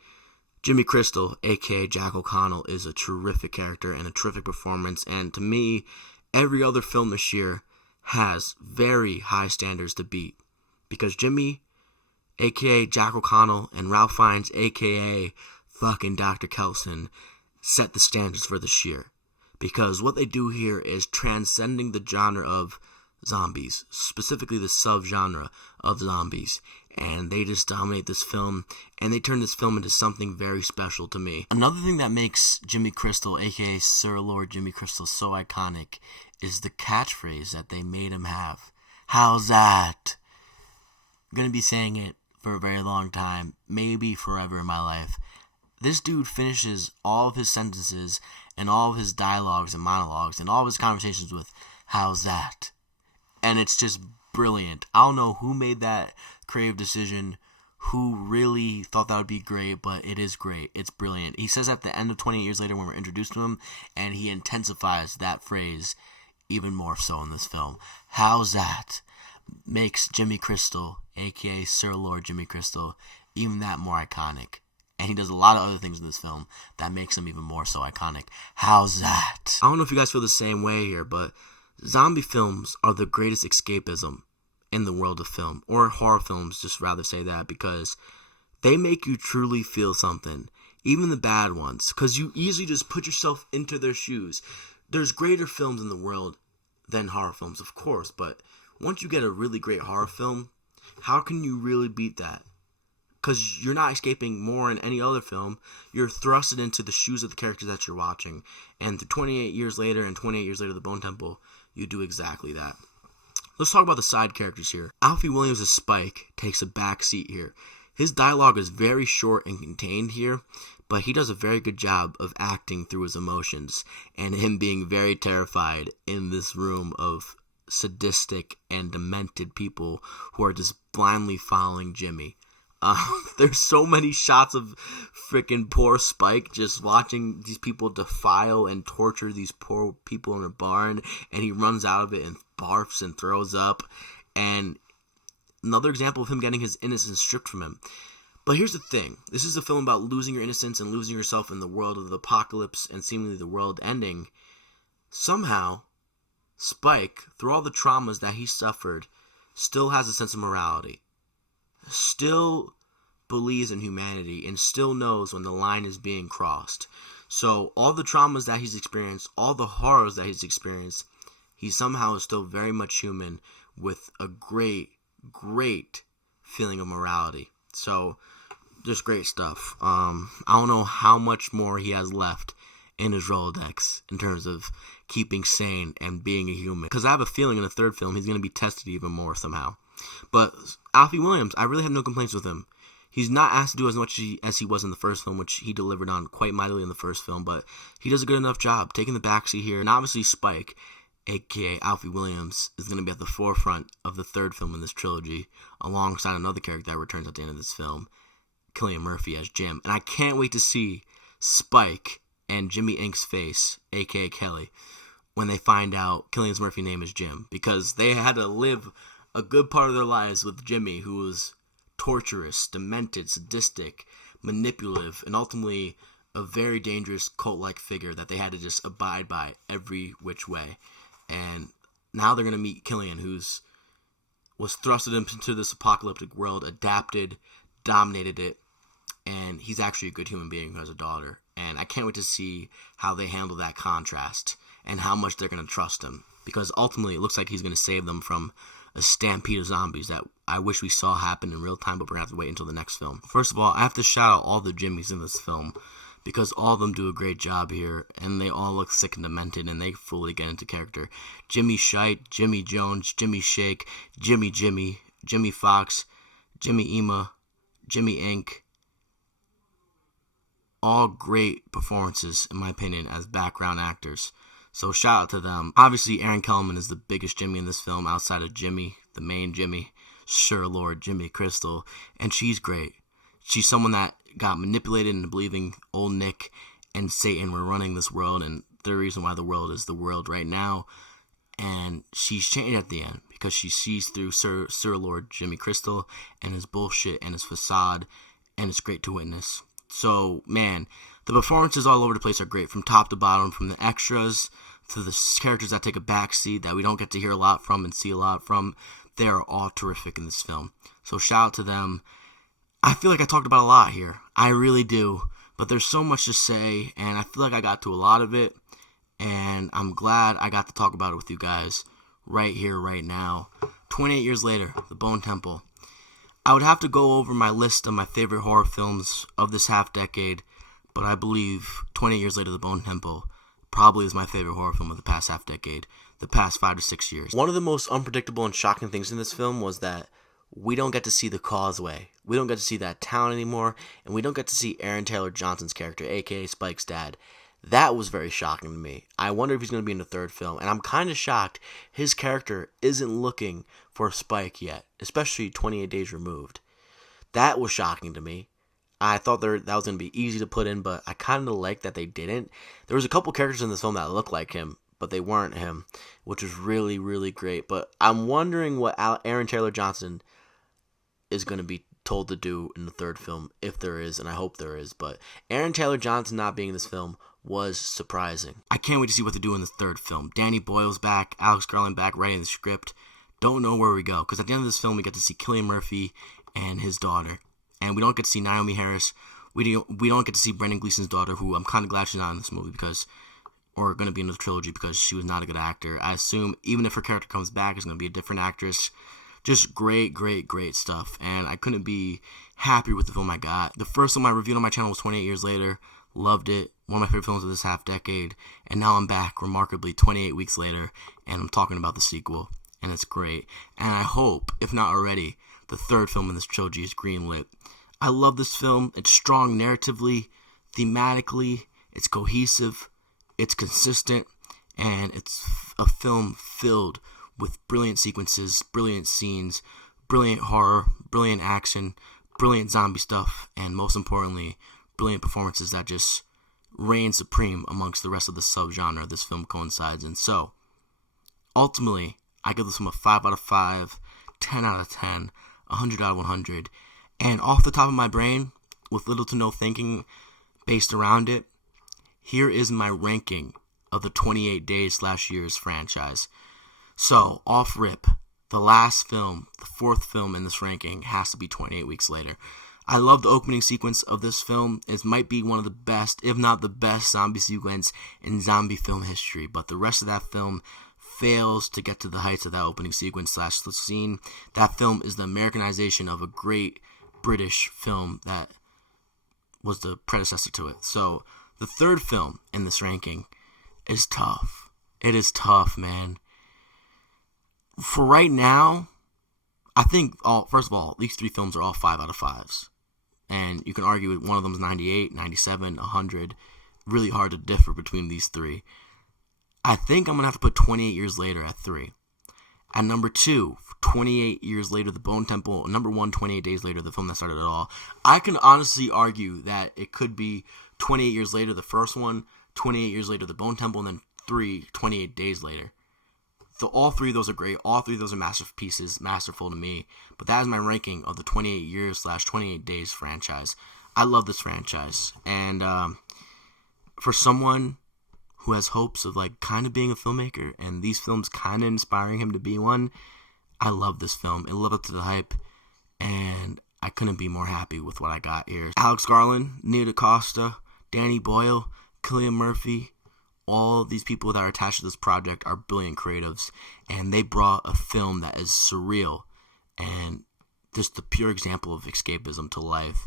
Jimmy Crystal, a.k.a. Jack O'Connell, is a terrific character and a terrific performance. And to me, every other film this year has very high standards to beat. Because Jimmy, a.k.a. Jack O'Connell, and Ralph Fiennes, a.k.a. fucking Dr. Kelson, set the standards for this year. Because what they do here is transcending the genre of zombies, specifically the subgenre of zombies. And they just dominate this film, and they turn this film into something very special to me. Another thing that makes Jimmy Crystal, a.k.a. Sir Lord Jimmy Crystal, so iconic is the catchphrase that they made him have. How's that? I'm going to be saying it for a very long time, maybe forever in my life. This dude finishes all of his sentences and all of his dialogues and monologues and all of his conversations with, how's that? And it's just brilliant. I don't know who made that creative decision, who really thought that would be great, but it is great. It's brilliant. He says at the end of 28 years later when we're introduced to him, and he intensifies that phrase even more so in this film. How's that? Makes Jimmy Crystal, a.k.a. Sir Lord Jimmy Crystal, even that more iconic. And he does a lot of other things in this film that makes him even more so iconic. How's that? I don't know if you guys feel the same way here, but zombie films are the greatest escapism in the world of film. Or horror films, just rather say that, because they make you truly feel something. Even the bad ones. Because you easily just put yourself into their shoes. There's greater films in the world than horror films, of course, but once you get a really great horror film, how can you really beat that? Because you're not escaping more in any other film. You're thrusted into the shoes of the characters that you're watching. And 28 years later and 28 years later, The Bone Temple, you do exactly that. Let's talk about the side characters here. Alfie Williams as Spike takes a back seat here. His dialogue is very short and contained here, but he does a very good job of acting through his emotions and him being very terrified in this room of sadistic and demented people who are just blindly following Jimmy. There's so many shots of freaking poor Spike just watching these people defile and torture these poor people in a barn, and he runs out of it and barfs and throws up. And another example of him getting his innocence stripped from him. But here's the thing. This is a film about losing your innocence and losing yourself in the world of the apocalypse and seemingly the world ending. Somehow, Spike, through all the traumas that he suffered, still has a sense of morality. Still believes in humanity and still knows when the line is being crossed. So all the traumas that he's experienced, all the horrors that he's experienced, he somehow is still very much human with a great, great feeling of morality. So just great stuff. I don't know how much more he has left in his Rolodex in terms of keeping sane and being a human. Because I have a feeling in the third film he's going to be tested even more somehow. But Alfie Williams, I really have no complaints with him. He's not asked to do as much as he was in the first film, which he delivered on quite mightily in the first film, but he does a good enough job taking the backseat here. And obviously Spike, aka Alfie Williams, is going to be at the forefront of the third film in this trilogy, alongside another character that returns at the end of this film, Cillian Murphy as Jim. And I can't wait to see Spike and Jimmy Ink's face, aka Kelly, when they find out Cillian Murphy's name is Jim, because they had to live a good part of their lives with Jimmy, who was torturous, demented, sadistic, manipulative, and ultimately a very dangerous cult-like figure that they had to just abide by every which way. And now they're going to meet Cillian, was thrusted into this apocalyptic world, adapted, dominated it, and he's actually a good human being who has a daughter. And I can't wait to see how they handle that contrast and how much they're going to trust him, because ultimately it looks like he's going to save them from a stampede of zombies that I wish we saw happen in real time, but we're going to have to wait until the next film. First of all, I have to shout out all the Jimmys in this film, because all of them do a great job here, and they all look sick and demented, and they fully get into character. Jimmy Shite, Jimmy Jones, Jimmy Shake, Jimmy, Jimmy Fox, Jimmy Ema, Jimmy Ink. All great performances, in my opinion, as background actors. So shout out to them. Obviously, Erin Kellyman is the biggest Jimmy in this film, outside of Jimmy, the main Jimmy, Sir Lord Jimmy Crystal, and she's great. She's someone that got manipulated into believing old Nick and Satan were running this world, and the reason why the world is the world right now. And she's changed at the end because she sees through Sir Lord Jimmy Crystal and his bullshit and his facade, and it's great to witness. So, man, the performances all over the place are great, from top to bottom, from the extras to the characters that take a backseat that we don't get to hear a lot from and see a lot from. They are all terrific in this film. So shout out to them. I feel like I talked about a lot here. I really do. But there's so much to say, and I feel like I got to a lot of it, and I'm glad I got to talk about it with you guys right here, right now. 28 years later, The Bone Temple. I would have to go over my list of my favorite horror films of this half-decade, but I believe 28 Years Later, The Bone Temple probably is my favorite horror film of the past half-decade, the past 5 to 6 years. One of the most unpredictable and shocking things in this film was that we don't get to see the Causeway. We don't get to see that town anymore, and we don't get to see Aaron Taylor Johnson's character, a.k.a. Spike's dad. That was very shocking to me. I wonder if he's going to be in the third film, and I'm kind of shocked his character isn't looking for Spike yet, especially 28 days removed. That was shocking to me. I thought that was going to be easy to put in, but I kind of like that they didn't. There was a couple characters in this film that looked like him, but they weren't him, which was really, really great. But I'm wondering what Aaron Taylor Johnson is going to be told to do in the third film, if there is, and I hope there is. But Aaron Taylor Johnson not being in this film was surprising. I can't wait to see what they do in the third film. Danny Boyle's back, Alex Garland back writing the script. Don't know where we go, because at the end of this film we get to see Cillian Murphy and his daughter, and we don't get to see Naomi Harris. We don't get to see Brendan Gleeson's daughter, who I'm kind of glad she's not in this movie, or going to be in the trilogy, because she was not a good actor. I assume even if her character comes back, it's going to be a different actress. Just great, great, great stuff, and I couldn't be happier with the film I got. The first film I reviewed on my channel was 28 Years Later. Loved it. One of my favorite films of this half decade. And now I'm back, remarkably, 28 weeks later, and I'm talking about the sequel. And it's great. And I hope, if not already, the third film in this trilogy is greenlit. I love this film. It's strong narratively, thematically. It's cohesive. It's consistent. And it's a film filled with brilliant sequences, brilliant scenes, brilliant horror, brilliant action, brilliant zombie stuff, and most importantly, brilliant performances that just reign supreme amongst the rest of the subgenre this film coincides in. So, ultimately, I give this film a 5 out of 5, 10 out of 10, 100 out of 100. And off the top of my brain, with little to no thinking based around it, here is my ranking of the 28 days/years franchise. So, off rip, the last film, the fourth film in this ranking, has to be 28 Weeks Later. I love the opening sequence of this film. It might be one of the best, if not the best, zombie sequence in zombie film history. But the rest of that film fails to get to the heights of that opening sequence/scene. That film is the Americanization of a great British film that was the predecessor to it. So, the third film in this ranking is tough. It is tough, man. For right now, I think, first of all, these three films are all 5 out of 5s. And you can argue one of them is 98, 97, 100. Really hard to differ between these three. I think I'm going to have to put 28 Years Later at 3. At number 2, 28 Years Later, The Bone Temple. Number 1, 28 Days Later, the film that started it all. I can honestly argue that it could be 28 Years Later, the first one, 28 Years Later, The Bone Temple, and then 3, 28 Days Later. So all three of those are great. All three of those are masterpieces, masterful to me. But that is my ranking of the 28 Years/28 Days franchise. I love this franchise. And for someone who has hopes of like kind of being a filmmaker and these films kind of inspiring him to be one, I love this film. It lived up to the hype. And I couldn't be more happy with what I got here. Alex Garland, Nia DaCosta, Danny Boyle, Cillian Murphy, all of these people that are attached to this project are brilliant creatives, and they brought a film that is surreal and just the pure example of escapism to life.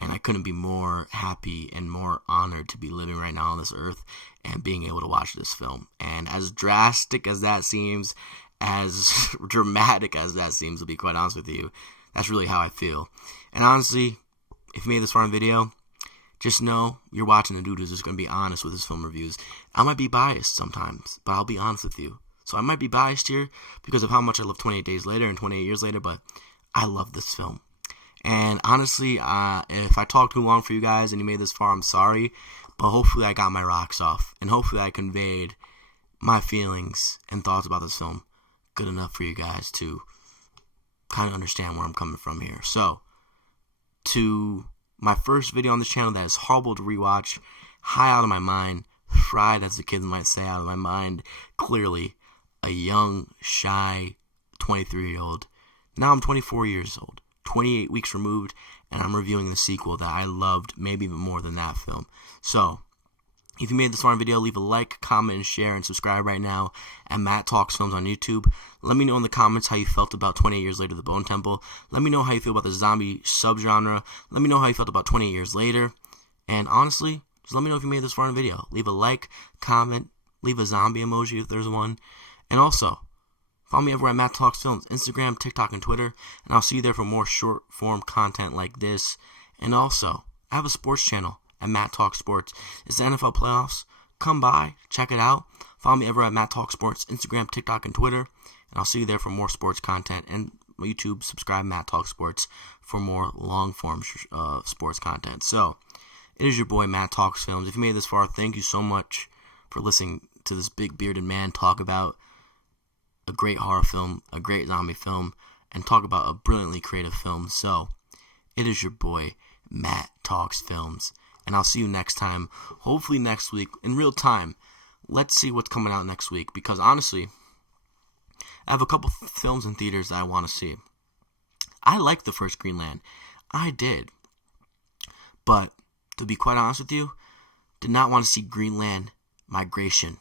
And I couldn't be more happy and more honored to be living right now on this earth and being able to watch this film. And as drastic as that seems, as dramatic as that seems, to be quite honest with you, that's really how I feel. And honestly, if you made this far in the video, just know you're watching a dude who's just going to be honest with his film reviews. I might be biased sometimes, but I'll be honest with you. So I might be biased here because of how much I love 28 Days Later and 28 Years Later, but I love this film. And honestly, if I talked too long for you guys and you made this far, I'm sorry. But hopefully I got my rocks off, and hopefully I conveyed my feelings and thoughts about this film good enough for you guys to kind of understand where I'm coming from here. So, to my first video on this channel that is horrible to rewatch, high out of my mind, fried as the kids might say, out of my mind, clearly a young, shy 23-year-old. Now I'm 24 years old, 28 weeks removed, and I'm reviewing the sequel that I loved maybe even more than that film. So, if you made this far in the video, leave a like, comment, and share, and subscribe right now at Matt Talks Films on YouTube. Let me know in the comments how you felt about 28 Years Later, The Bone Temple. Let me know how you feel about the zombie subgenre. Let me know how you felt about 28 Years Later. And honestly, just let me know if you made this far in the video. Leave a like, comment, leave a zombie emoji if there's one. And also, follow me everywhere at Matt Talks Films, Instagram, TikTok, and Twitter. And I'll see you there for more short-form content like this. And also, I have a sports channel at Matt Talks Sports. It's the NFL playoffs. Come by, check it out. Follow me everywhere at Matt Talks Sports, Instagram, TikTok, and Twitter. And I'll see you there for more sports content. And YouTube, subscribe Matt Talks Sports for more long-form sports content. So, it is your boy Matt Talks Films. If you made it this far, thank you so much for listening to this big bearded man talk about a great horror film, a great zombie film, and talk about a brilliantly creative film. So, it is your boy Matt Talks Films. And I'll see you next time, hopefully next week, in real time. Let's see what's coming out next week, because honestly, I have a couple films in theaters that I want to see. I liked the first Greenland. I did. But, to be quite honest with you, did not want to see Greenland Migration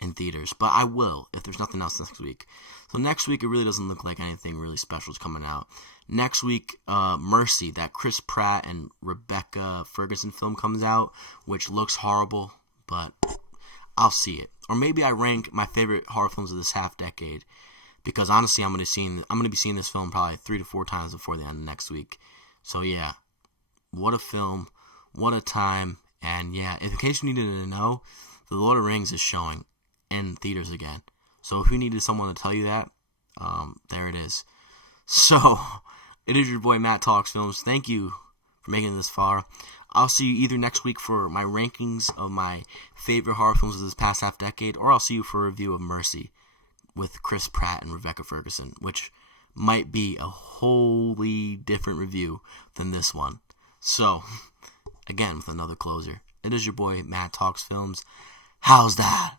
in theaters. But I will, if there's nothing else next week. So next week, it really doesn't look like anything really special is coming out. Next week, Mercy, that Chris Pratt and Rebecca Ferguson film comes out, which looks horrible, but I'll see it. Or maybe I rank my favorite horror films of this half decade, because honestly, I'm going to be seeing this film probably 3 to 4 times before the end of next week. So yeah, what a film, what a time, and yeah, in case you needed to know, The Lord of the Rings is showing in theaters again. So if you needed someone to tell you that, there it is. So, it is your boy Matt Talks Films. Thank you for making it this far. I'll see you either next week for my rankings of my favorite horror films of this past half decade, or I'll see you for a review of Mercy with Chris Pratt and Rebecca Ferguson, which might be a wholly different review than this one. So, again, with another closer, it is your boy Matt Talks Films. How's that?